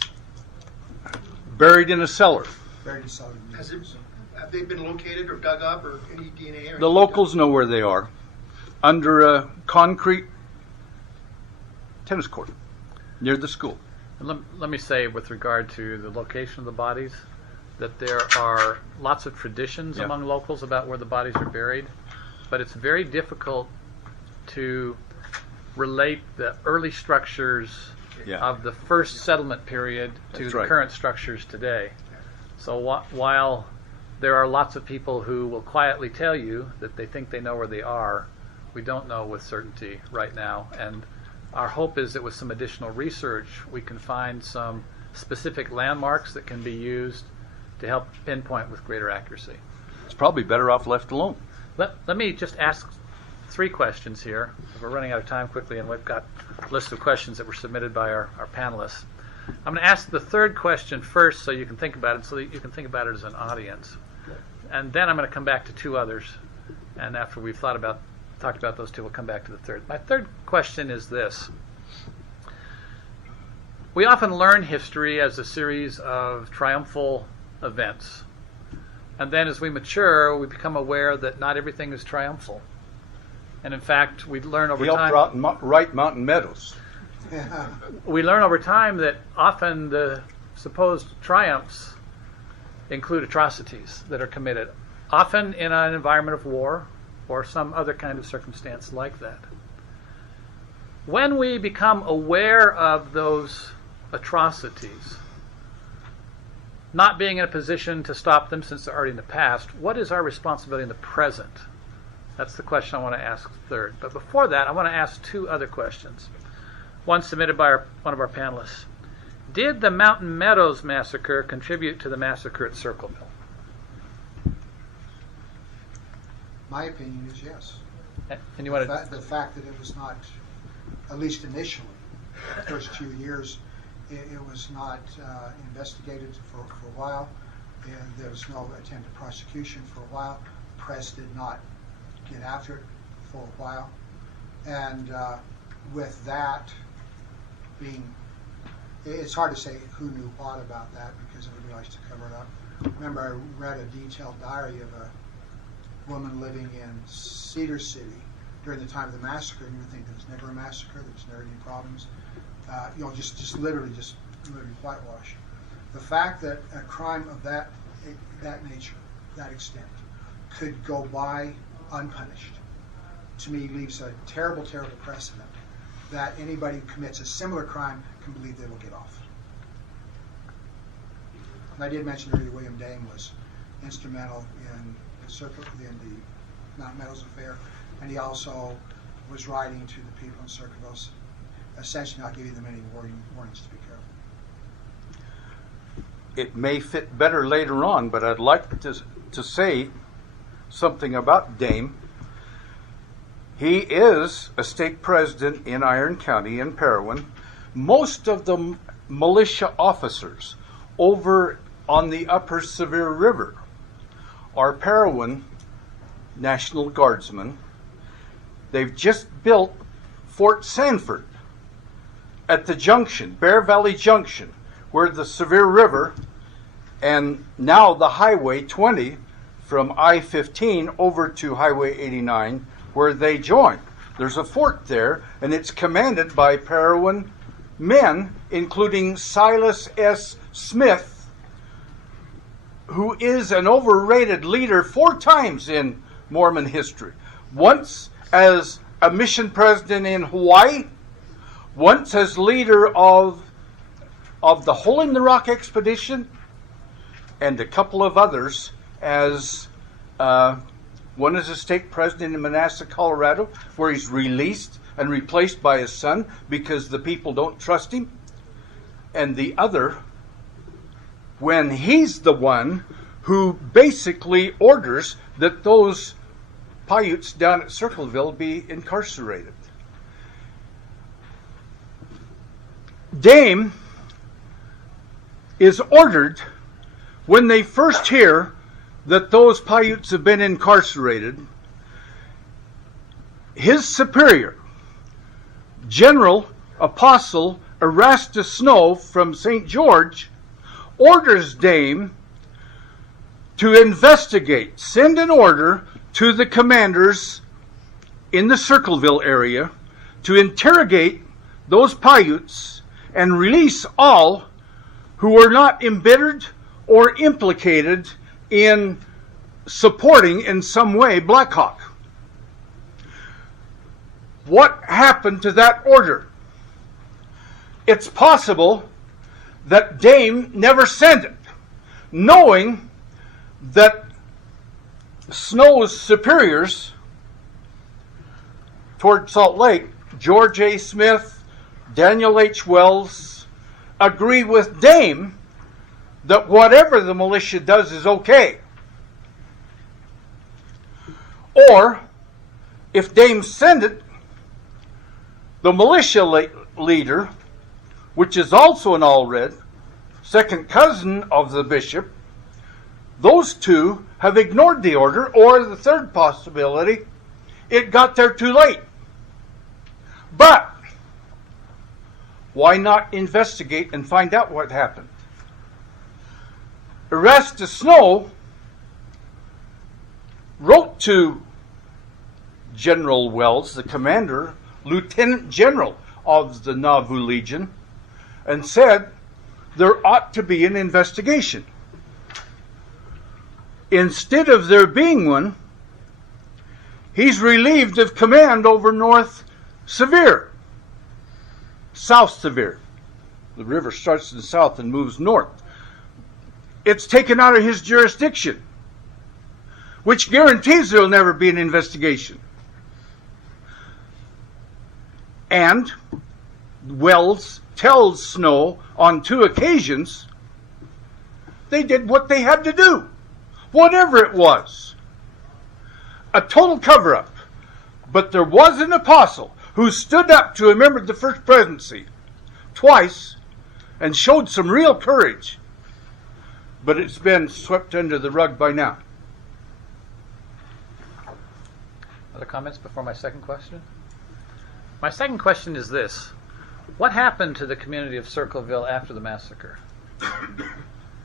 Buried in a cellar. buried in cellar. Have they been located or dug up, or any DNA? Or the locals know where they are, under a concrete tennis court near the school. And let me say, with regard to the location of the bodies, that there are lots of traditions among locals about where the bodies are buried, but it's very difficult to relate the early structures of the first settlement period to the current structures today. So while there are lots of people who will quietly tell you that they think they know where they are, we don't know with certainty right now. And our hope is that with some additional research, we can find some specific landmarks that can be used to help pinpoint with greater accuracy. It's probably better off left alone. Let me just ask 3 questions here. We're running out of time quickly, and we've got a list of questions that were submitted by our panelists. I'm going to ask the 3rd question first so you can think about it, so that you can think about it as an audience. And then I'm going to come back to 2 others. And after we've talked about those 2, we'll come back to the 3rd. My 3rd question is this. We often learn history as a series of triumphal events. And then as we mature, we become aware that not everything is triumphal. And in fact, we learn over time... He helped write Mountain Meadows. We learn over time that often the supposed triumphs include atrocities that are committed, often in an environment of war or some other kind of circumstance like that. When we become aware of those atrocities, not being in a position to stop them since they're already in the past, what is our responsibility in the present? That's the question I want to ask 3rd. But before that, I want to ask 2 other questions. one submitted by one of our panelists. Did the Mountain Meadows massacre contribute to the massacre at Circleville? My opinion is yes. And you want to? The fact that it was not, at least initially, the first few years, it was not investigated for a while. There was no attempt at prosecution for a while. The press did not get after it for a while. And with that being, it's hard to say who knew what about that because everybody likes to cover it up. Remember, I read a detailed diary of a woman living in Cedar City during the time of the massacre, and you would think there was never a massacre, there was never any problems. Just literally whitewash. The fact that a crime of that nature, that extent, could go by unpunished, to me leaves a terrible, terrible precedent that anybody who commits a similar crime can believe they will get off. And I did mention earlier William Dame was instrumental in the Mount Meadows affair, and he also was writing to the people in Circleville, essentially not giving them any warnings to be careful. It may fit better later on, but I'd like to say something about Dame. He is a stake president in Iron County in Parowan. Most of the militia officers over on the upper Sevier River are Parowan National Guardsmen. They've just built Fort Sanford at the junction, Bear Valley Junction, where the Sevier River and now the Highway 20 from I-15 over to Highway 89, where they join. There's a fort there, and it's commanded by Parowan men, including Silas S. Smith, who is an overrated leader 4 times in Mormon history. Once as a mission president in Hawaii, once as leader of the Hole in the Rock expedition, and a couple of others as one is a stake president in Manassas, Colorado, where he's released and replaced by his son because the people don't trust him. And the other, when he's the one who basically orders that those Paiutes down at Circleville be incarcerated. Dame is ordered, when they first hear that those Paiutes have been incarcerated, his superior, General Apostle Erastus Snow from St. George, orders Dame to investigate, send an order to the commanders in the Circleville area to interrogate those Paiutes and release all who were not embittered or implicated in supporting in some way Black Hawk. What happened to that order? It's possible that Dame never sent it, knowing that Snow's superiors toward Salt Lake, George A. Smith, Daniel H. Wells, agree with Dame that whatever the militia does is okay. Or, if Dame sent it, the militia leader, which is also an all-red, second cousin of the bishop, those two have ignored the order, or the third possibility, it got there too late. But why not investigate and find out what happened? Erastus Snow wrote to General Wells, the commander, Lieutenant General of the Nauvoo Legion, and said there ought to be an investigation. Instead of there being one, he's relieved of command over North Sevier, South Sevier. The river starts in the south and moves north. It's taken out of his jurisdiction, which guarantees there will never be an investigation. And Wells tells Snow on 2 occasions they did what they had to do, whatever it was. A total cover-up. But there was an apostle who stood up to a member of the First Presidency twice and showed some real courage. But it's been swept under the rug by now. Other comments before my second question? My second question is this. What happened to the community of Circleville after the massacre?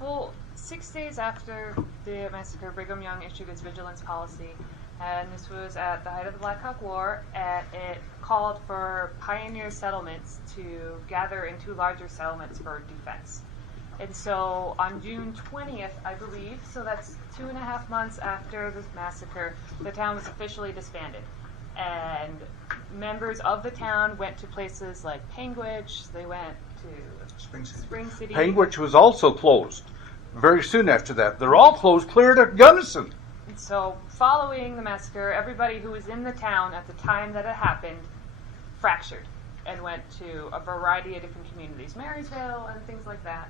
Well, 6 days after the massacre, Brigham Young issued its vigilance policy, and this was at the height of the Black Hawk War, and it called for pioneer settlements to gather into larger settlements for defense. And so on June 20th, I believe, so that's 2.5 months after the massacre, the town was officially disbanded. And members of the town went to places like Panguitch, they went to Spring City. Panguitch was also closed very soon after that. They're all closed, clear to Gunnison. And so following the massacre, everybody who was in the town at the time that it happened fractured and went to a variety of different communities, Marysville and things like that.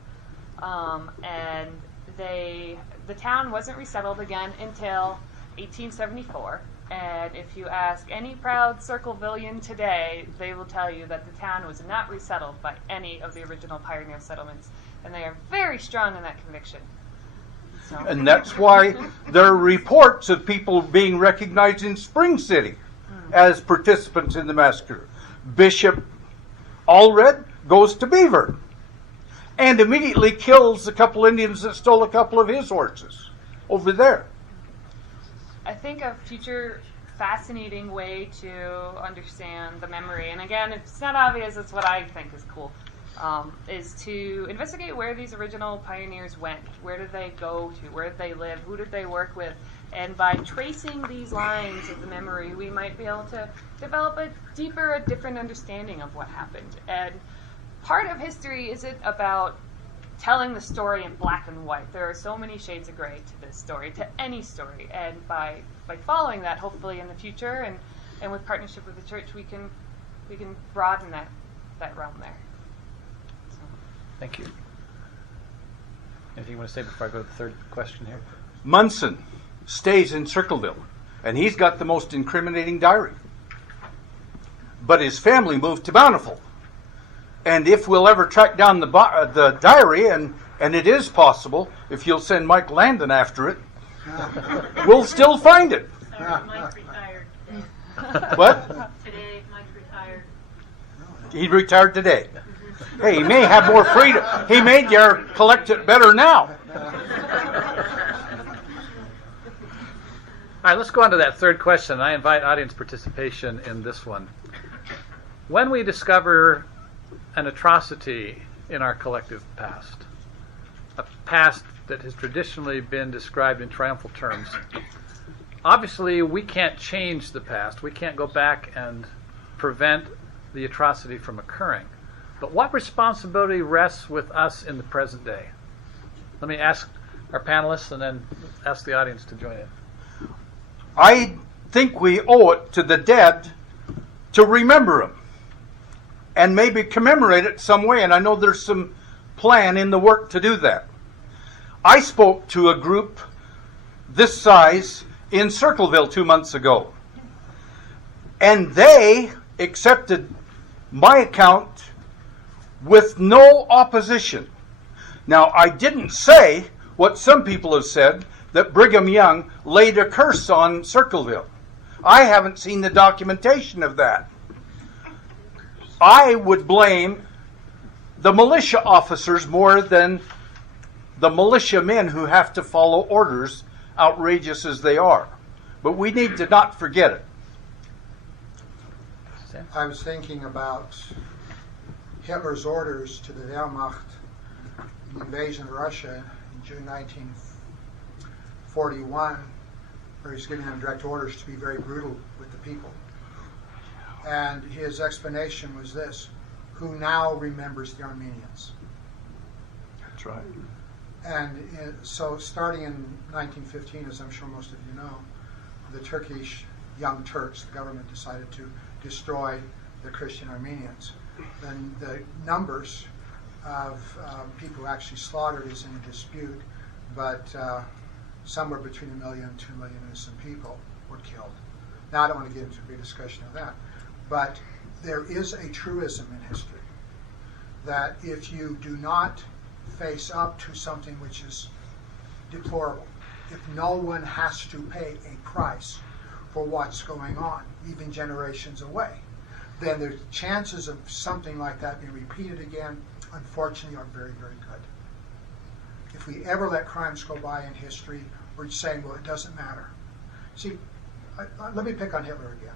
And the town wasn't resettled again until 1874. And if you ask any proud Circlevillian today, they will tell you that the town was not resettled by any of the original pioneer settlements. And they are very strong in that conviction. So. And that's why there are reports of people being recognized in Spring City as participants in the massacre. Bishop Allred goes to Beaver and immediately kills a couple Indians that stole a couple of his horses over there. I think a future fascinating way to understand the memory, and again, if it's not obvious, it's what I think is cool, is to investigate where these original pioneers went. Where did they go to? Where did they live? Who did they work with? And by tracing these lines of the memory, we might be able to develop a different understanding of what happened. And part of history isn't about telling the story in black and white. There are so many shades of gray to this story, to any story. And by following that, hopefully in the future and with partnership with the church, we can broaden that realm there. So. Thank you. Anything you want to say before I go to the third question here? Munson stays in Circleville, and he's got the most incriminating diary. But his family moved to Bountiful. And if we'll ever track down the diary, and it is possible, if you'll send Mike Landon after it, we'll still find it. Sorry, Mike's retired today. What? Today, Mike's retired. He retired today. Hey, he may have more freedom. He may dare collect it better now. All right, let's go on to that third question. I invite audience participation in this one. When we discover an atrocity in our collective past, a past that has traditionally been described in triumphal terms, obviously we can't change the past. We can't go back and prevent the atrocity from occurring. But what responsibility rests with us in the present day? Let me ask our panelists and then ask the audience to join in. I think we owe it to the dead to remember them and maybe commemorate it some way. And I know there's some plan in the work to do that. I spoke to a group this size in Circleville 2 months ago. And they accepted my account with no opposition. Now, I didn't say what some people have said, that Brigham Young laid a curse on Circleville. I haven't seen the documentation of that. I would blame the militia officers more than the militia men who have to follow orders, outrageous as they are. But we need to not forget it. I was thinking about Hitler's orders to the Wehrmacht, the invasion of Russia in June 1941, where he's giving them direct orders to be very brutal with the people. And his explanation was this: who now remembers the Armenians? That's right. And so starting in 1915, as I'm sure most of you know, the Turkish Young Turks, the government decided to destroy the Christian Armenians. then the numbers of people actually slaughtered is in dispute, but somewhere between 1 million and 2 million innocent people were killed. Now, I don't want to get into a big discussion of that, but there is a truism in history that if you do not face up to something which is deplorable, if no one has to pay a price for what's going on, even generations away, then the chances of something like that being repeated again, unfortunately, are very, very good. If we ever let crimes go by in history, we're saying, well, it doesn't matter. See, let me pick on Hitler again.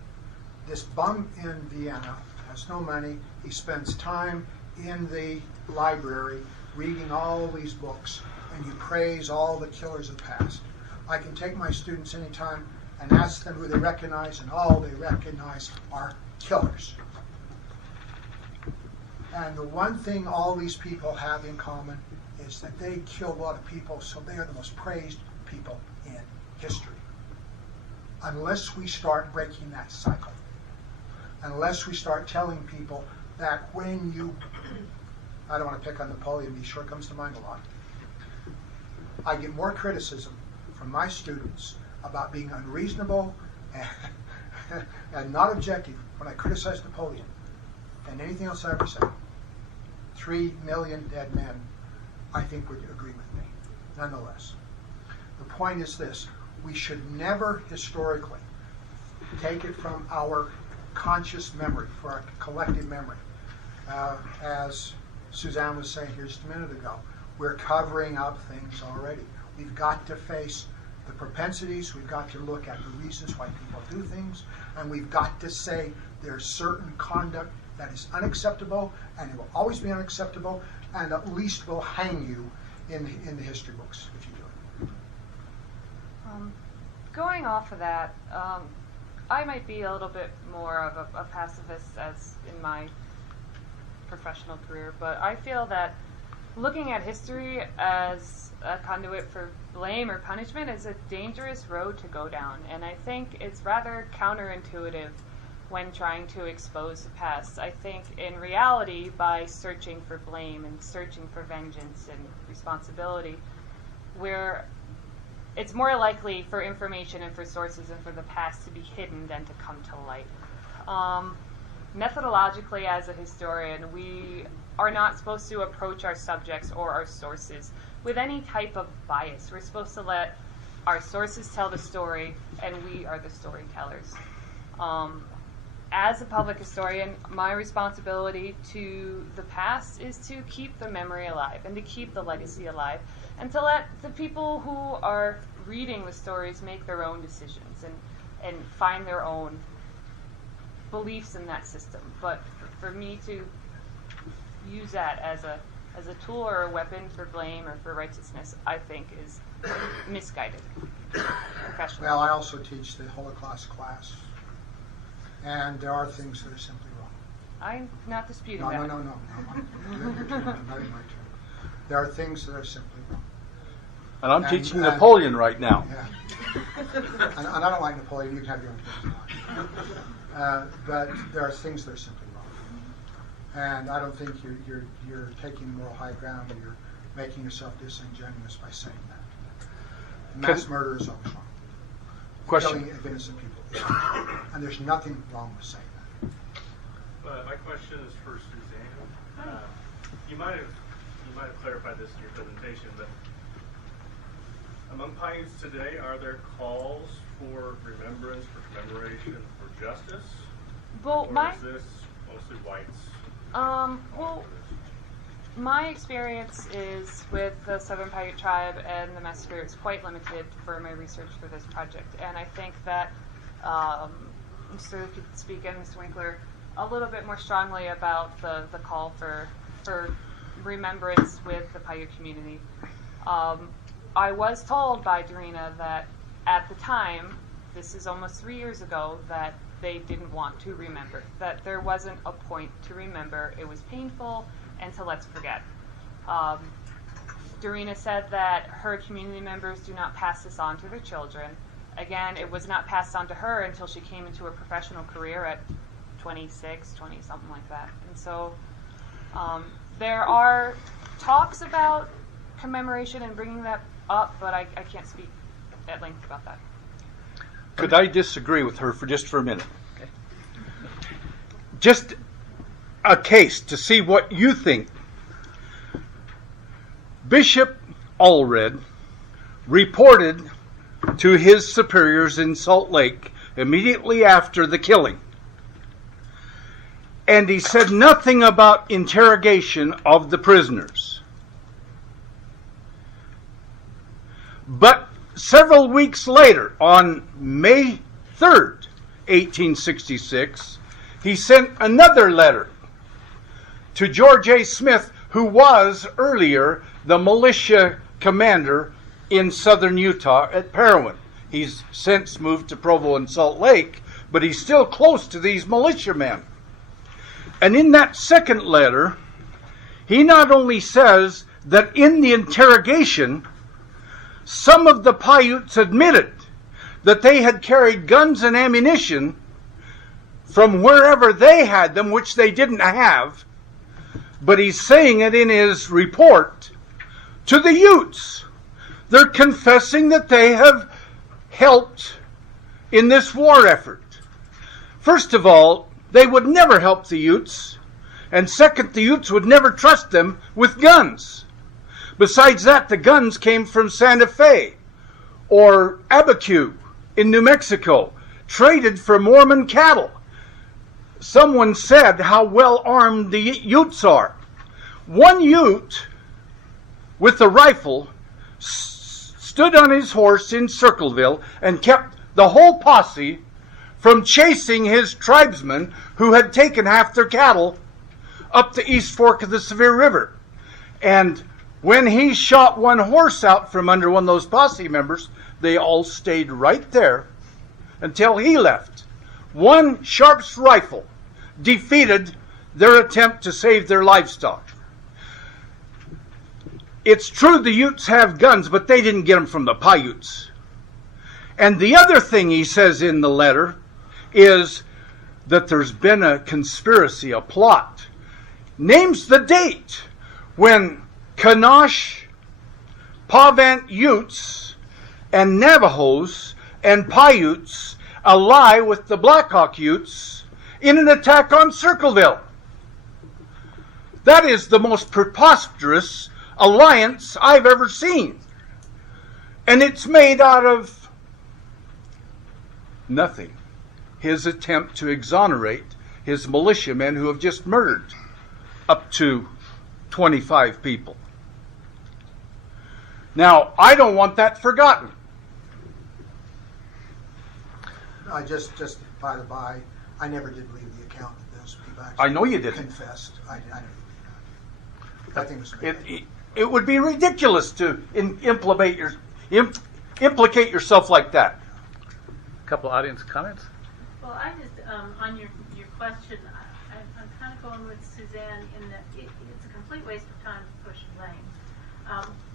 This bum in Vienna has no money. He spends time in the library reading all these books, and you praise all the killers of the past. I can take my students anytime and ask them who they recognize, and all they recognize are killers. And the one thing all these people have in common is that they killed a lot of people, so they are the most praised people in history. Unless we start breaking that cycle, unless we start telling people that when you, I don't want to pick on Napoleon, he sure comes to mind a lot. I get more criticism from my students about being unreasonable and not objective when I criticize Napoleon than anything else I ever said. 3 million dead men, I think, would agree with me, nonetheless. The point is this: we should never historically take it from our conscious memory, for our collective memory. As Suzanne was saying here just a minute ago, we're covering up things already. We've got to face the propensities, we've got to look at the reasons why people do things, and we've got to say there's certain conduct that is unacceptable, and it will always be unacceptable, and at least will hang you in the history books if you do it. Going off of that, I might be a little bit more of a pacifist as in my professional career, but I feel that looking at history as a conduit for blame or punishment is a dangerous road to go down, and I think it's rather counterintuitive when trying to expose the past. I think in reality, by searching for blame and searching for vengeance and responsibility, it's more likely for information and for sources and for the past to be hidden than to come to light. Methodologically, as a historian, we are not supposed to approach our subjects or our sources with any type of bias. We're supposed to let our sources tell the story, and we are the storytellers. As a public historian, my responsibility to the past is to keep the memory alive and to keep the legacy alive, and to let the people who are reading the stories make their own decisions and find their own beliefs in that system. But for me to use that as a tool or a weapon for blame or for righteousness, I think is misguided. Professionally. Well, I also teach the Holocaust class, and there are things that are simply wrong. I'm not disputing that. No. Not in my turn. There are things that are simply wrong. And I'm teaching Napoleon right now. Yeah. And I don't like Napoleon. You can have your own opinion. But there are things that are simply wrong. And I don't think you're taking the moral high ground, or you're making yourself disingenuous by saying that. Mass murder is always wrong. Question. Killing of innocent people is wrong. And there's nothing wrong with saying that. My question is for Suzanne. You might have clarified this in your presentation, but among Paiutes today, are there calls for remembrance, for commemoration, for justice? Well, or is this mostly whites? Well, my experience is with the Southern Paiute tribe and the massacre is quite limited for my research for this project, and I think that Mr. could speak and Mr. Winkler a little bit more strongly about the call for remembrance with the Paiute community. I was told by Dorina that at the time, this is almost 3 years ago, that they didn't want to remember, that there wasn't a point to remember. It was painful, and to let's forget. Dorina said that her community members do not pass this on to their children. Again, it was not passed on to her until she came into a professional career at 26, 20, something like that. And so there are talks about commemoration and bringing that up, but I can't speak at length about that. Could I disagree with her for just a minute? Okay. Just a case to see what you think. Bishop Allred reported to his superiors in Salt Lake immediately after the killing. And he said nothing about interrogation of the prisoners. But several weeks later, on May 3rd, 1866, he sent another letter to George A. Smith, who was earlier the militia commander in southern Utah at Parowan. He's since moved to Provo and Salt Lake, but he's still close to these militiamen. And in that second letter, he not only says that in the interrogation, some of the Paiutes admitted that they had carried guns and ammunition from wherever they had them, which they didn't have, but he's saying it in his report to the Utes. They're confessing that they have helped in this war effort. First of all, they would never help the Utes, and second, the Utes would never trust them with guns. Besides that, the guns came from Santa Fe or Abiquiu in New Mexico, traded for Mormon cattle. Someone said how well armed the Utes are. One Ute with a rifle stood on his horse in Circleville and kept the whole posse from chasing his tribesmen who had taken half their cattle up the East Fork of the Sevier River. And when he shot one horse out from under one of those posse members, they all stayed right there until he left. One Sharp's rifle defeated their attempt to save their livestock. It's true the Utes have guns, but they didn't get them from the Paiutes. And the other thing he says in the letter is that there's been a conspiracy, a plot. Names the date when Kanash, Pavant Utes, and Navajos and Paiutes ally with the Blackhawk Utes in an attack on Circleville. That is the most preposterous alliance I've ever seen. And it's made out of nothing. His attempt to exonerate his militiamen who have just murdered up to 25 people. Now, I don't want that forgotten. I just by the by, I never did believe the account that those people actually I know you didn't. confessed. I think it was made. It would be ridiculous to implicate yourself like that. A couple audience comments. Well, I just, on your question, I'm kind of going with Suzanne in that it's a complete waste of time to push blame.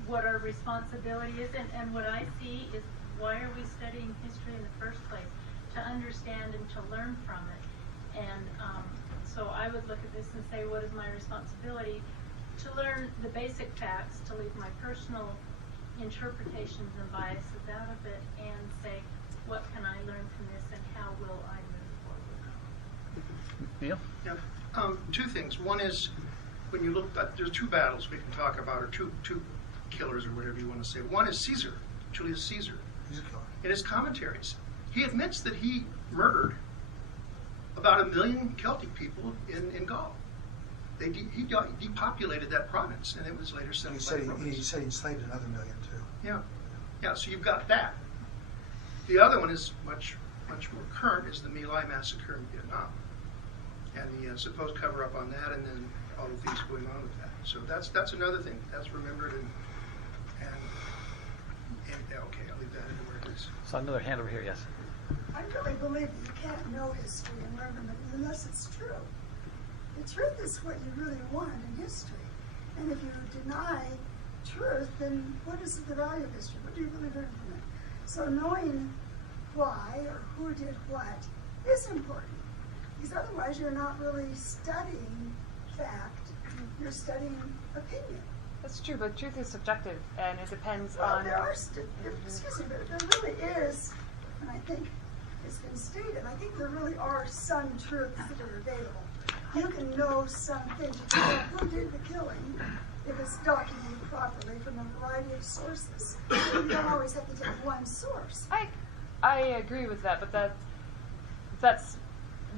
What our responsibility is, and what I see is, why are we studying history in the first place? To understand and to learn from it. And so I would look at this and say, what is my responsibility? To learn the basic facts, to leave my personal interpretations and biases out of it, and say, what can I learn from this, and how will I move forward? Neil? Yeah. Two things. One is, when you look at, there's two battles we can talk about, or two killers, or whatever you want to say. One is Caesar, Julius Caesar. He's a killer. In his commentaries, he admits that he murdered about 1 million Celtic people in Gaul. He depopulated that province, and it was later settled by the Romans. He said he enslaved another 1 million too. Yeah. So you've got that. The other one is much more current, is the My Lai massacre in Vietnam, and the supposed cover up on that, and then all the things going on with that. So that's another thing that's remembered, and okay, I'll leave that where it is. So another hand over here, yes. I really believe that you can't know history and learn from it unless it's true. The truth is what you really want in history. And if you deny truth, then what is the value of history? What do you really learn from it? So knowing why or who did what is important. Because otherwise you're not really studying fact, you're studying opinion. That's true, but truth is subjective, and it depends Well, on. there are, excuse me, but there really is, and I think it's been stated, I think there really are some truths that are available. You can know some things. You can know who did the killing if it's documented properly from a variety of sources. You don't always have to take one source. I agree with that, but that's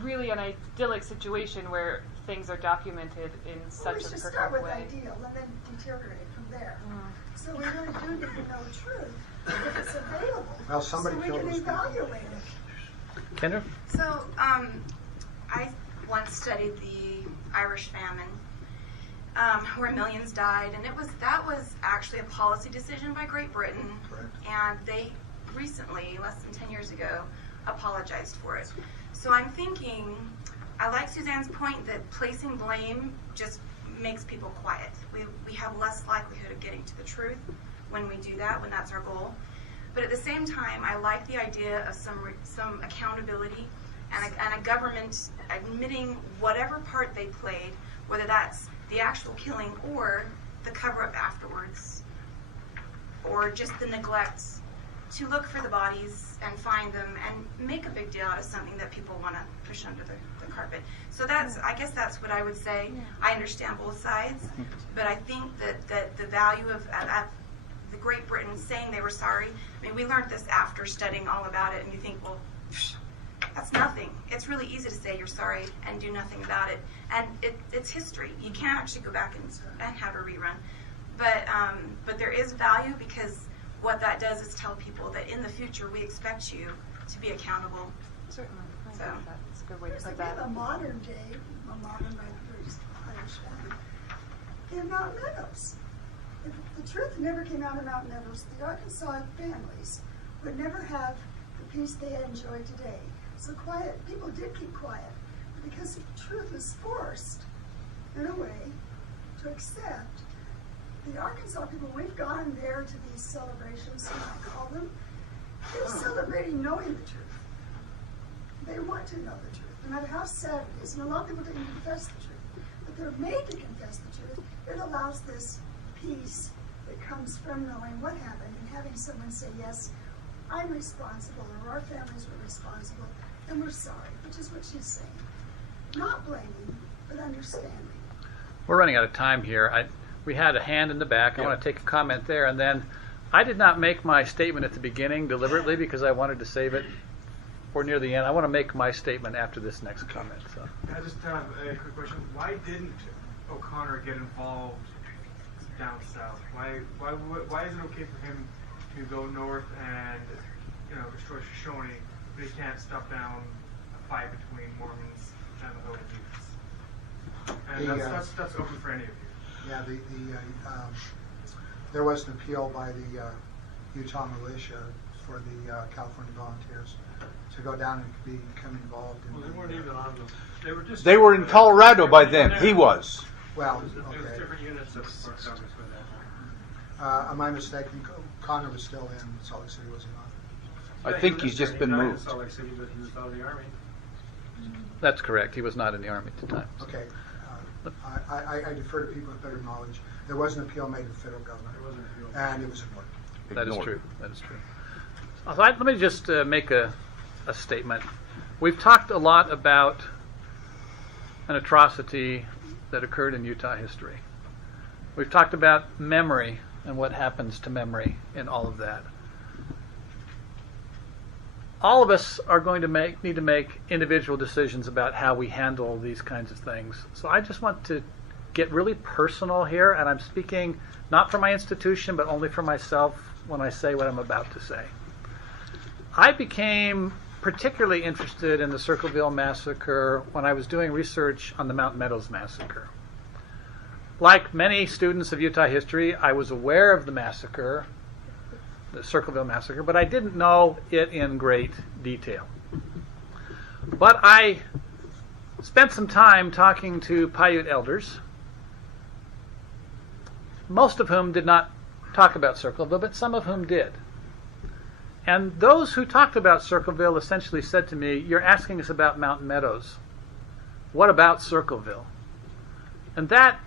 really an idyllic situation where things are documented in Well, such we a should perfect start with way. ideal and then deteriorate from there. So we really do need to know truth if it's available. Well, somebody so we killed can those people. evaluate it. Kendra? So, I once studied the Irish famine, where millions died, and that was actually a policy decision by Great Britain, Correct. and they recently, less than 10 years ago, apologized for it. So I'm thinking, I like Suzanne's point that placing blame just makes people quiet. We have less likelihood of getting to the truth when we do that, when that's our goal. But at the same time, I like the idea of some accountability and a government admitting whatever part they played, whether that's the actual killing or the cover-up afterwards, or just the neglect, to look for the bodies and find them and make a big deal out of something that people want to push under the carpet. So I guess that's what I would say. I understand both sides, but I think that the value of the Great Britain saying they were sorry, I mean, we learned this after studying all about it, and you think, well, that's nothing. It's really easy to say you're sorry and do nothing about it. And it's history. You can't actually go back and have a rerun. But there is value, because what that does is tell people that in the future we expect you to be accountable. Certainly. I So- agree with that. That's a good way to There's put again that. a modern day, a modern Irish family in Mount Meadows. If the truth never came out of Mount Meadows, the Arkansas families would never have the peace they enjoy today. So people did keep quiet, because the truth was forced, in a way, to accept. The Arkansas people, we've gone there to these celebrations, you might call them. They're celebrating knowing the truth. They want to know the truth, no matter how sad it is. And a lot of people didn't confess the truth, but they're made to confess the truth. It allows this peace that comes from knowing what happened and having someone say, yes, I'm responsible, or our families were responsible, and we're sorry, which is what she's saying. Not blaming, but understanding. We're running out of time here. We had a hand in the back. I want to take a comment there, and then I did not make my statement at the beginning deliberately because I wanted to save it for near the end. I want to make my statement after this next comment. So. I just have a quick question. Why didn't O'Connor get involved down south? Why is it okay for him to go north and destroy Shoshone, but he can't stop down a fight between Mormons and the Utes? And that's open for any of you. Yeah, there was an appeal by the Utah militia for the California volunteers to go down and become involved in. Well, they weren't even on the. They were just. They were in Colorado by then. He was. Well, It was okay. different units of Congress by that time. Am I mistaken? Connor was still in Salt Lake City, was he not? I think he's just been moved. Salt Lake City, but he was out of the army. That's correct. He was not in the Army at the time. Okay. I defer to people with better knowledge. There was an appeal made to the federal government, There wasn't a deal. and it was ignored. That is Ignored. true. That is true. So let me just make a statement. We've talked a lot about an atrocity that occurred in Utah history. We've talked about memory and what happens to memory in all of that. All of us are going to need to make individual decisions about how we handle these kinds of things. So I just want to get really personal here, and I'm speaking not for my institution, but only for myself when I say what I'm about to say. I became particularly interested in the Circleville Massacre when I was doing research on the Mount Meadows Massacre. Like many students of Utah history, I was aware of the massacre, the Circleville Massacre, but I didn't know it in great detail. But I spent some time talking to Paiute elders, most of whom did not talk about Circleville, but some of whom did. And those who talked about Circleville essentially said to me, you're asking us about Mount Meadows. what about Circleville? And that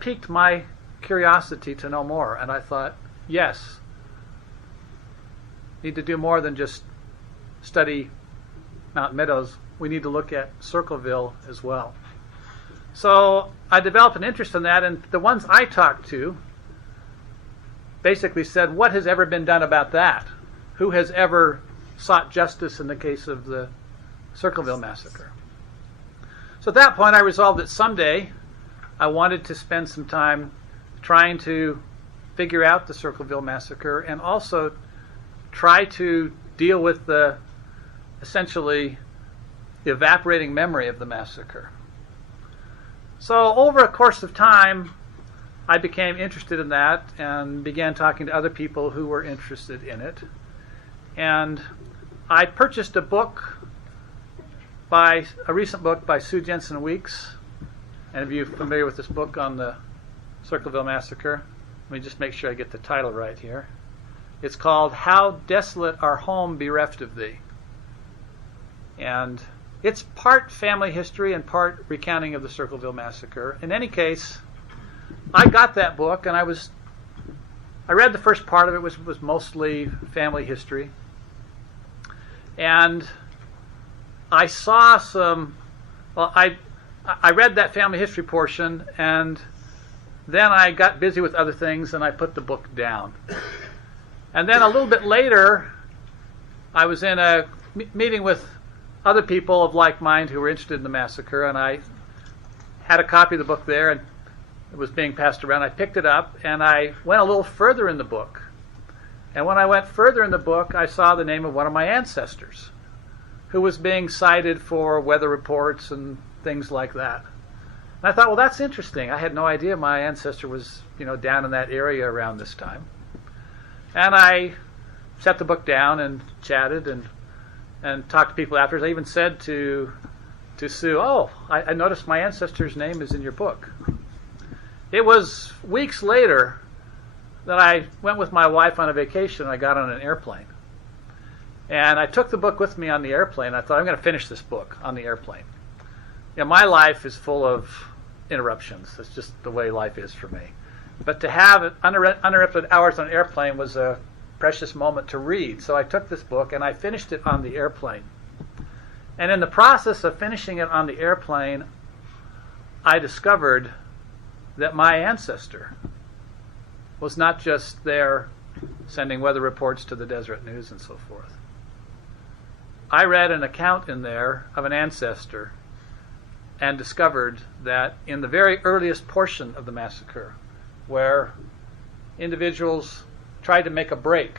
piqued my curiosity to know more. And I thought, yes, need to do more than just study Mount Meadows. We need to look at Circleville as well. So I developed an interest in that, and the ones I talked to basically said, what has ever been done about that? Who has ever sought justice in the case of the Circleville Massacre? So at that point I resolved that someday I wanted to spend some time trying to figure out the Circleville Massacre and also try to deal with the essentially evaporating memory of the massacre. So over a course of time, I became interested in that and began talking to other people who were interested in it. And I purchased a recent book by Sue Jensen Weeks. Any of you familiar with this book on the Circleville Massacre? Let me just make sure I get the title right here. It's called How Desolate Our Home Bereft of Thee. And it's part family history and part recounting of the Circleville Massacre. In any case, I got that book and I read the first part of it, which was mostly family history. And I saw I read that family history portion, and then I got busy with other things and I put the book down. And then a little bit later, I was in a meeting with other people of like mind who were interested in the massacre, and I had a copy of the book there, and it was being passed around. I picked it up, and I went a little further in the book. And when I went further in the book, I saw the name of one of my ancestors, who was being cited for weather reports and things like that. And I thought, well, that's interesting. I had no idea my ancestor was, down in that area around this time. And I set the book down and chatted and talked to people afterwards. I even said to Sue, I noticed my ancestor's name is in your book. It was weeks later that I went with my wife on a vacation. I got on an airplane. And I took the book with me on the airplane. I thought, I'm going to finish this book on the airplane. My life is full of interruptions. That's just the way life is for me. But to have uninterrupted hours on an airplane was a precious moment to read. So I took this book and I finished it on the airplane. And in the process of finishing it on the airplane, I discovered that my ancestor was not just there sending weather reports to the Deseret News and so forth. I read an account in there of an ancestor and discovered that in the very earliest portion of the massacre, where individuals tried to make a break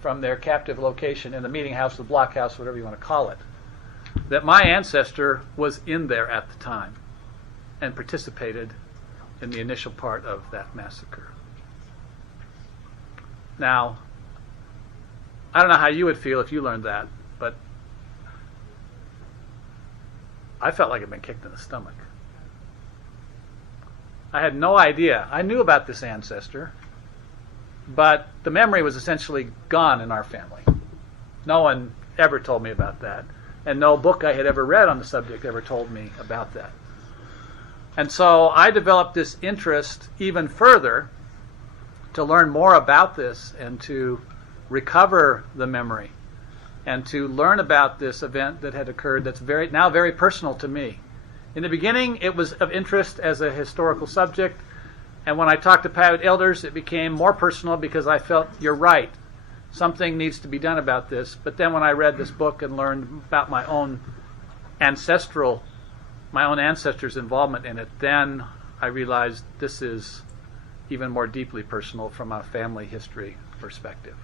from their captive location in the meeting house, the blockhouse, whatever you want to call it, that my ancestor was in there at the time and participated in the initial part of that massacre. Now, I don't know how you would feel if you learned that, but I felt like I'd been kicked in the stomach. I had no idea. I knew about this ancestor, but the memory was essentially gone in our family. No one ever told me about that, and no book I had ever read on the subject ever told me about that. And so I developed this interest even further to learn more about this and to recover the memory and to learn about this event that had occurred that's now very personal to me. In the beginning, it was of interest as a historical subject, and when I talked to Paiute elders, it became more personal because I felt, you're right, something needs to be done about this. But then when I read this book and learned about my own ancestors' involvement in it, then I realized this is even more deeply personal from a family history perspective.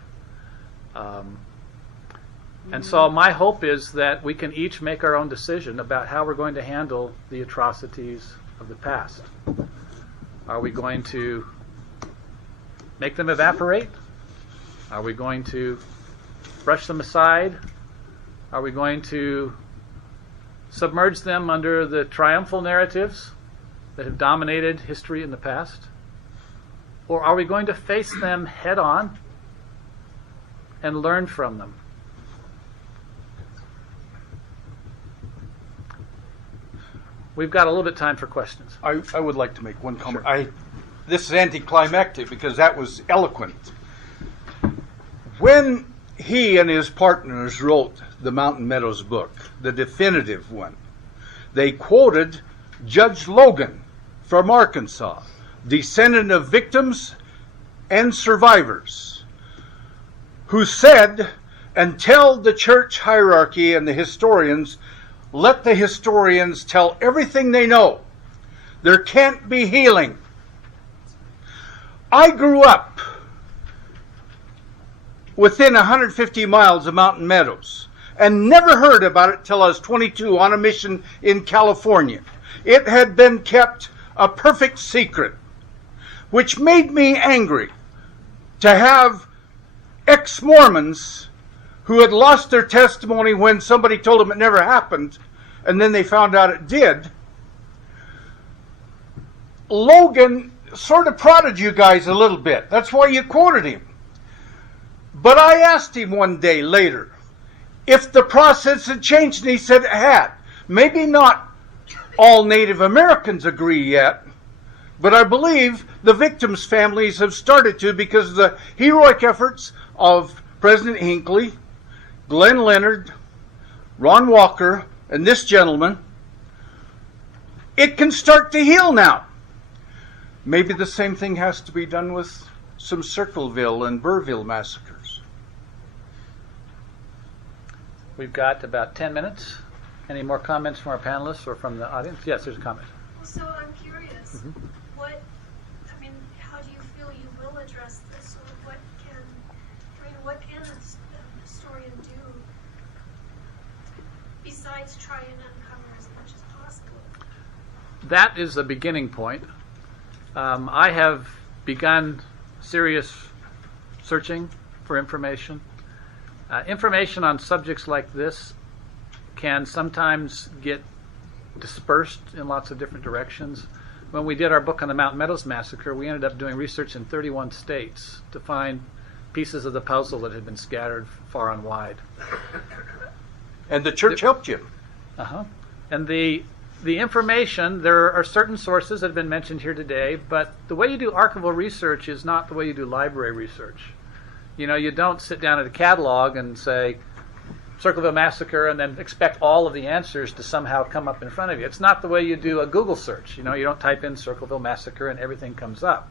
And so my hope is that we can each make our own decision about how we're going to handle the atrocities of the past. Are we going to make them evaporate? Are we going to brush them aside? Are we going to submerge them under the triumphal narratives that have dominated history in the past? Or are we going to face them head on and learn from them? We've got a little bit of time for questions. I would like to make one comment. This is anticlimactic because that was eloquent. When he and his partners wrote the Mountain Meadows book, the definitive one, they quoted Judge Logan from Arkansas, descendant of victims and survivors, who said, until the church hierarchy and the historians, let the historians tell everything they know. There can't be healing. I grew up within 150 miles of Mountain Meadows and never heard about it till I was 22 on a mission in California. It had been kept a perfect secret, which made me angry to have ex-Mormons who had lost their testimony when somebody told them it never happened, and then they found out it did. Logan sort of prodded you guys a little bit. That's why you quoted him. But I asked him one day later if the process had changed, and he said it had. Maybe not all Native Americans agree yet, but I believe the victims' families have started to because of the heroic efforts of President Hinckley, Glenn Leonard, Ron Walker, and this gentleman. It can start to heal now. Maybe the same thing has to be done with some Circleville and Burrville massacres. We've got about 10 minutes. Any more comments from our panelists or from the audience? Yes, there's a comment. So I'm curious, how do you feel you will address this, or what can a historian do besides try and uncover as much as possible? That is the beginning point. I have begun serious searching for information. Information on subjects like this can sometimes get dispersed in lots of different directions. When we did our book on the Mountain Meadows Massacre, we ended up doing research in 31 states to find pieces of the puzzle that had been scattered far and wide. And the church helped you. And the information, there are certain sources that have been mentioned here today, but the way you do archival research is not the way you do library research. You don't sit down at a catalog and say, Circleville Massacre, and then expect all of the answers to somehow come up in front of you. It's not the way you do a Google search. You don't type in Circleville Massacre and everything comes up.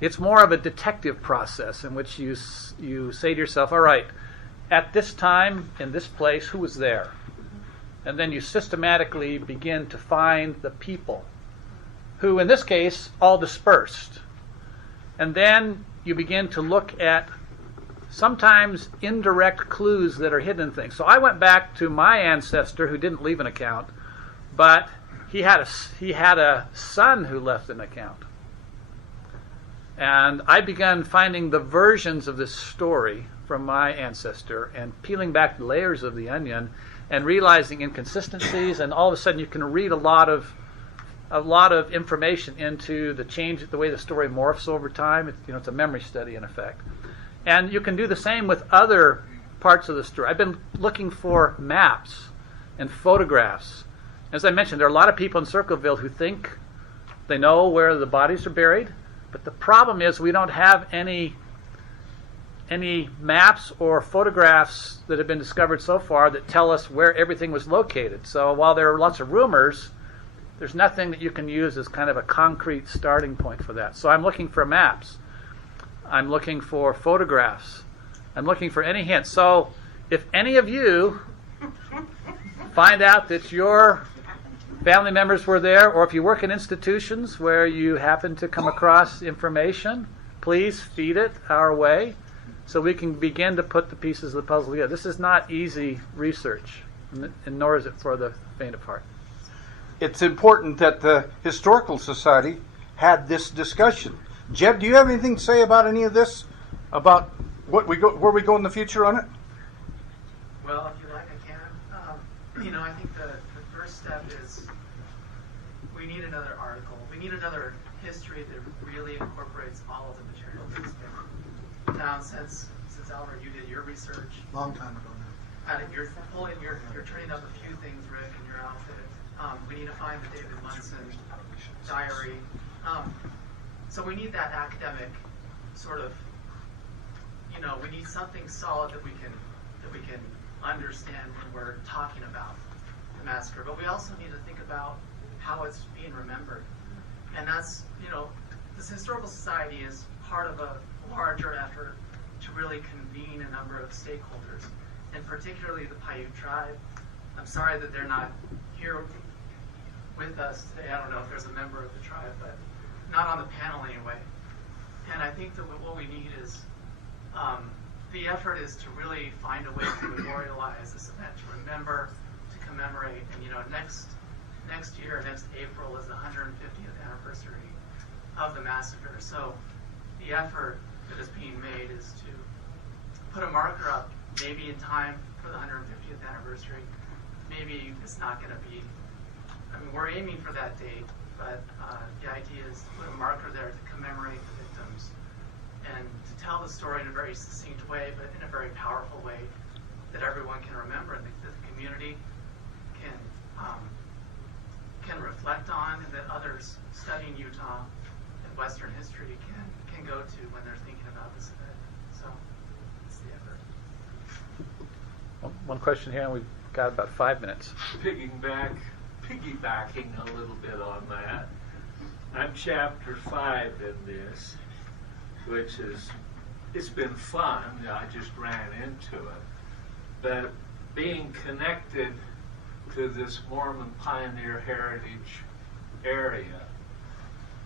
It's more of a detective process in which you say to yourself, all right, at this time, in this place, who was there? And then you systematically begin to find the people who, in this case, all dispersed. And then you begin to look at sometimes indirect clues that are hidden things. So I went back to my ancestor who didn't leave an account, but he had a son who left an account. And I began finding the versions of this story from my ancestor and peeling back the layers of the onion and realizing inconsistencies, and all of a sudden you can read a lot of information into the way the story morphs over time. It's a memory study in effect. And you can do the same with other parts of the story. I've been looking for maps and photographs. As I mentioned, there are a lot of people in Circleville who think they know where the bodies are buried, but the problem is we don't have any maps or photographs that have been discovered so far that tell us where everything was located. So while there are lots of rumors, there's nothing that you can use as kind of a concrete starting point for that. So I'm looking for maps. I'm looking for photographs. I'm looking for any hints. So if any of you find out that your family members were there, or if you work in institutions where you happen to come across information, please feed it our way so we can begin to put the pieces of the puzzle together. This is not easy research, and nor is it for the faint of heart. It's important that the Historical Society had this discussion. Jeb, do you have anything to say about any of this? About where we go in the future on it? Well, if you like, I can. I think the first step is we need another article. We need another history that really incorporates all of the material that's been found since Albert, you did your research. Long time ago now. You're turning up a few things, Rick, in your outfit. We need to find the David Munson diary. So we need that academic sort of, we need something solid that we can understand when we're talking about the massacre. But we also need to think about how it's being remembered. And that's, this historical society is part of a larger effort to really convene a number of stakeholders, and particularly the Paiute tribe. I'm sorry that they're not here with us today. I don't know if there's a member of the tribe, but not on the panel anyway. And I think that what we need is, the effort is to really find a way to memorialize this event, to remember, to commemorate. And next year, next April, is the 150th anniversary of the massacre. So the effort that is being made is to put a marker up, maybe in time for the 150th anniversary. Maybe it's not going to be, we're aiming for that date, but the idea is to put a marker there to commemorate the victims and to tell the story in a very succinct way, but in a very powerful way that everyone can remember and that the community can reflect on, and that others studying Utah and Western history can go to when they're thinking about this event. So that's the effort. One question here, and we've got about 5 minutes. Piggybacking a little bit on that. I'm chapter 5 in this, which it's been fun. I just ran into it. But being connected to this Mormon pioneer heritage area,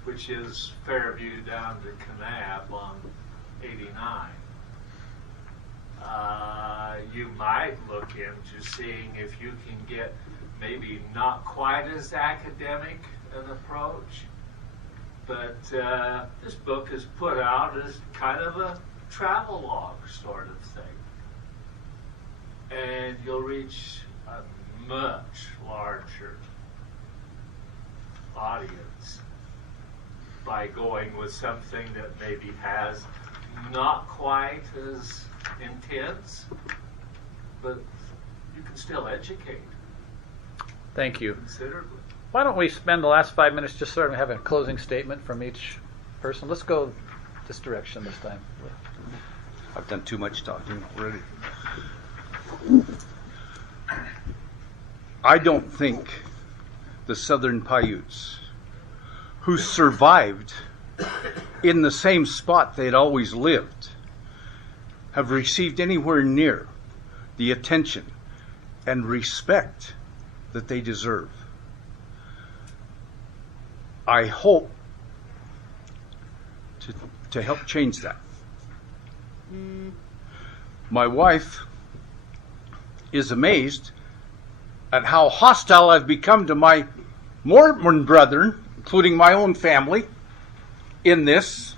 which is Fairview down to Kanab on 89, you might look into seeing if you can get maybe not quite as academic an approach, but this book is put out as kind of a travel log sort of thing, and you'll reach a much larger audience by going with something that maybe has not quite as intense, but you can still educate. Thank you. Considerably. Why don't we spend the last 5 minutes just sort of having a closing statement from each person? Let's go this direction this time. I've done too much talking already. I don't think the Southern Paiutes, who survived in the same spot they'd always lived, have received anywhere near the attention and respect that they deserve. I hope to help change that. My wife is amazed at how hostile I've become to my Mormon brethren, including my own family, in this.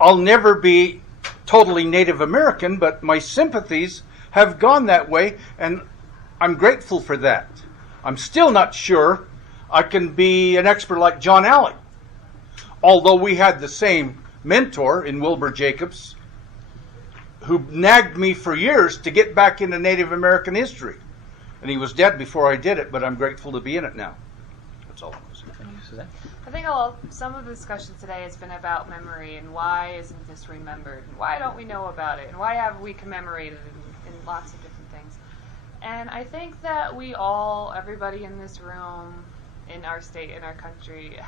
I'll never be totally Native American, but my sympathies have gone that way, and I'm grateful for that. I'm still not sure I can be an expert like John Alec, although we had the same mentor in Wilbur Jacobs, who nagged me for years to get back into Native American history. And he was dead before I did it, but I'm grateful to be in it now. That's all I'm going to say. Thank you, Suzanne. I think some of the discussion today has been about memory and why isn't this remembered, and why don't we know about it, and why haven't we commemorated in lots of different things. And I think that we all, everybody in this room, in our state, in our country,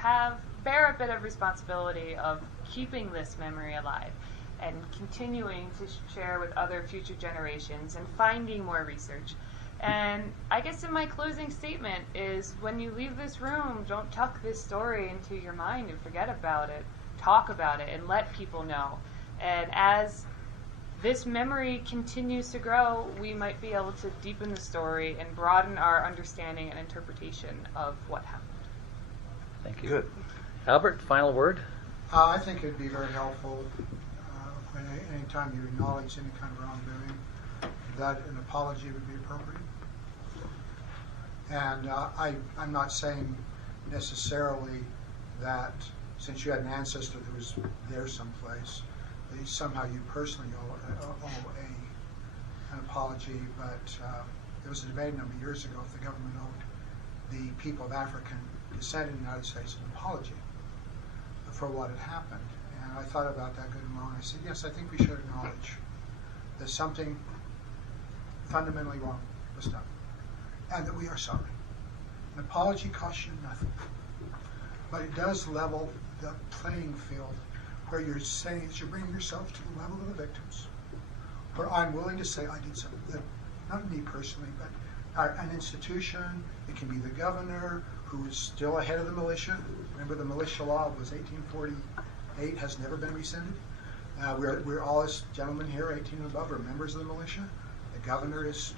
bear a bit of responsibility of keeping this memory alive and continuing to share with other future generations and finding more research. And I guess in my closing statement is, when you leave this room, don't tuck this story into your mind and forget about it. Talk about it and let people know. And as this memory continues to grow, we might be able to deepen the story and broaden our understanding and interpretation of what happened. Thank you. Good. Albert, final word? I think it would be very helpful when any time you acknowledge any kind of wrongdoing, that an apology would be appropriate. And I'm not saying necessarily that since you had an ancestor that was there someplace, that somehow you personally owe an apology, but there was a debate a number of years ago if the government owed the people of African descent in the United States an apology for what had happened. And I thought about that good and long. I said, yes, I think we should acknowledge that something fundamentally wrong was done, and that we are sorry. An apology costs you nothing, but it does level the playing field where you're saying that you're bringing yourself to the level of the victims, where I'm willing to say I did something, that, not me personally, but an institution. It can be the governor, who is still ahead of the militia. Remember, the militia law was 1848, has never been rescinded. We're all, as gentlemen here, 18 and above, are members of the militia. The governor is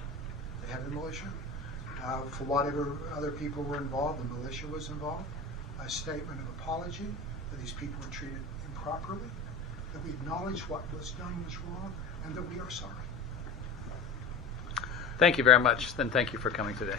the head of the militia. For whatever other people were involved, the militia was involved. A statement of apology that these people were treated improperly, that we acknowledge what was done was wrong, and that we are sorry. Thank you very much, and thank you for coming today.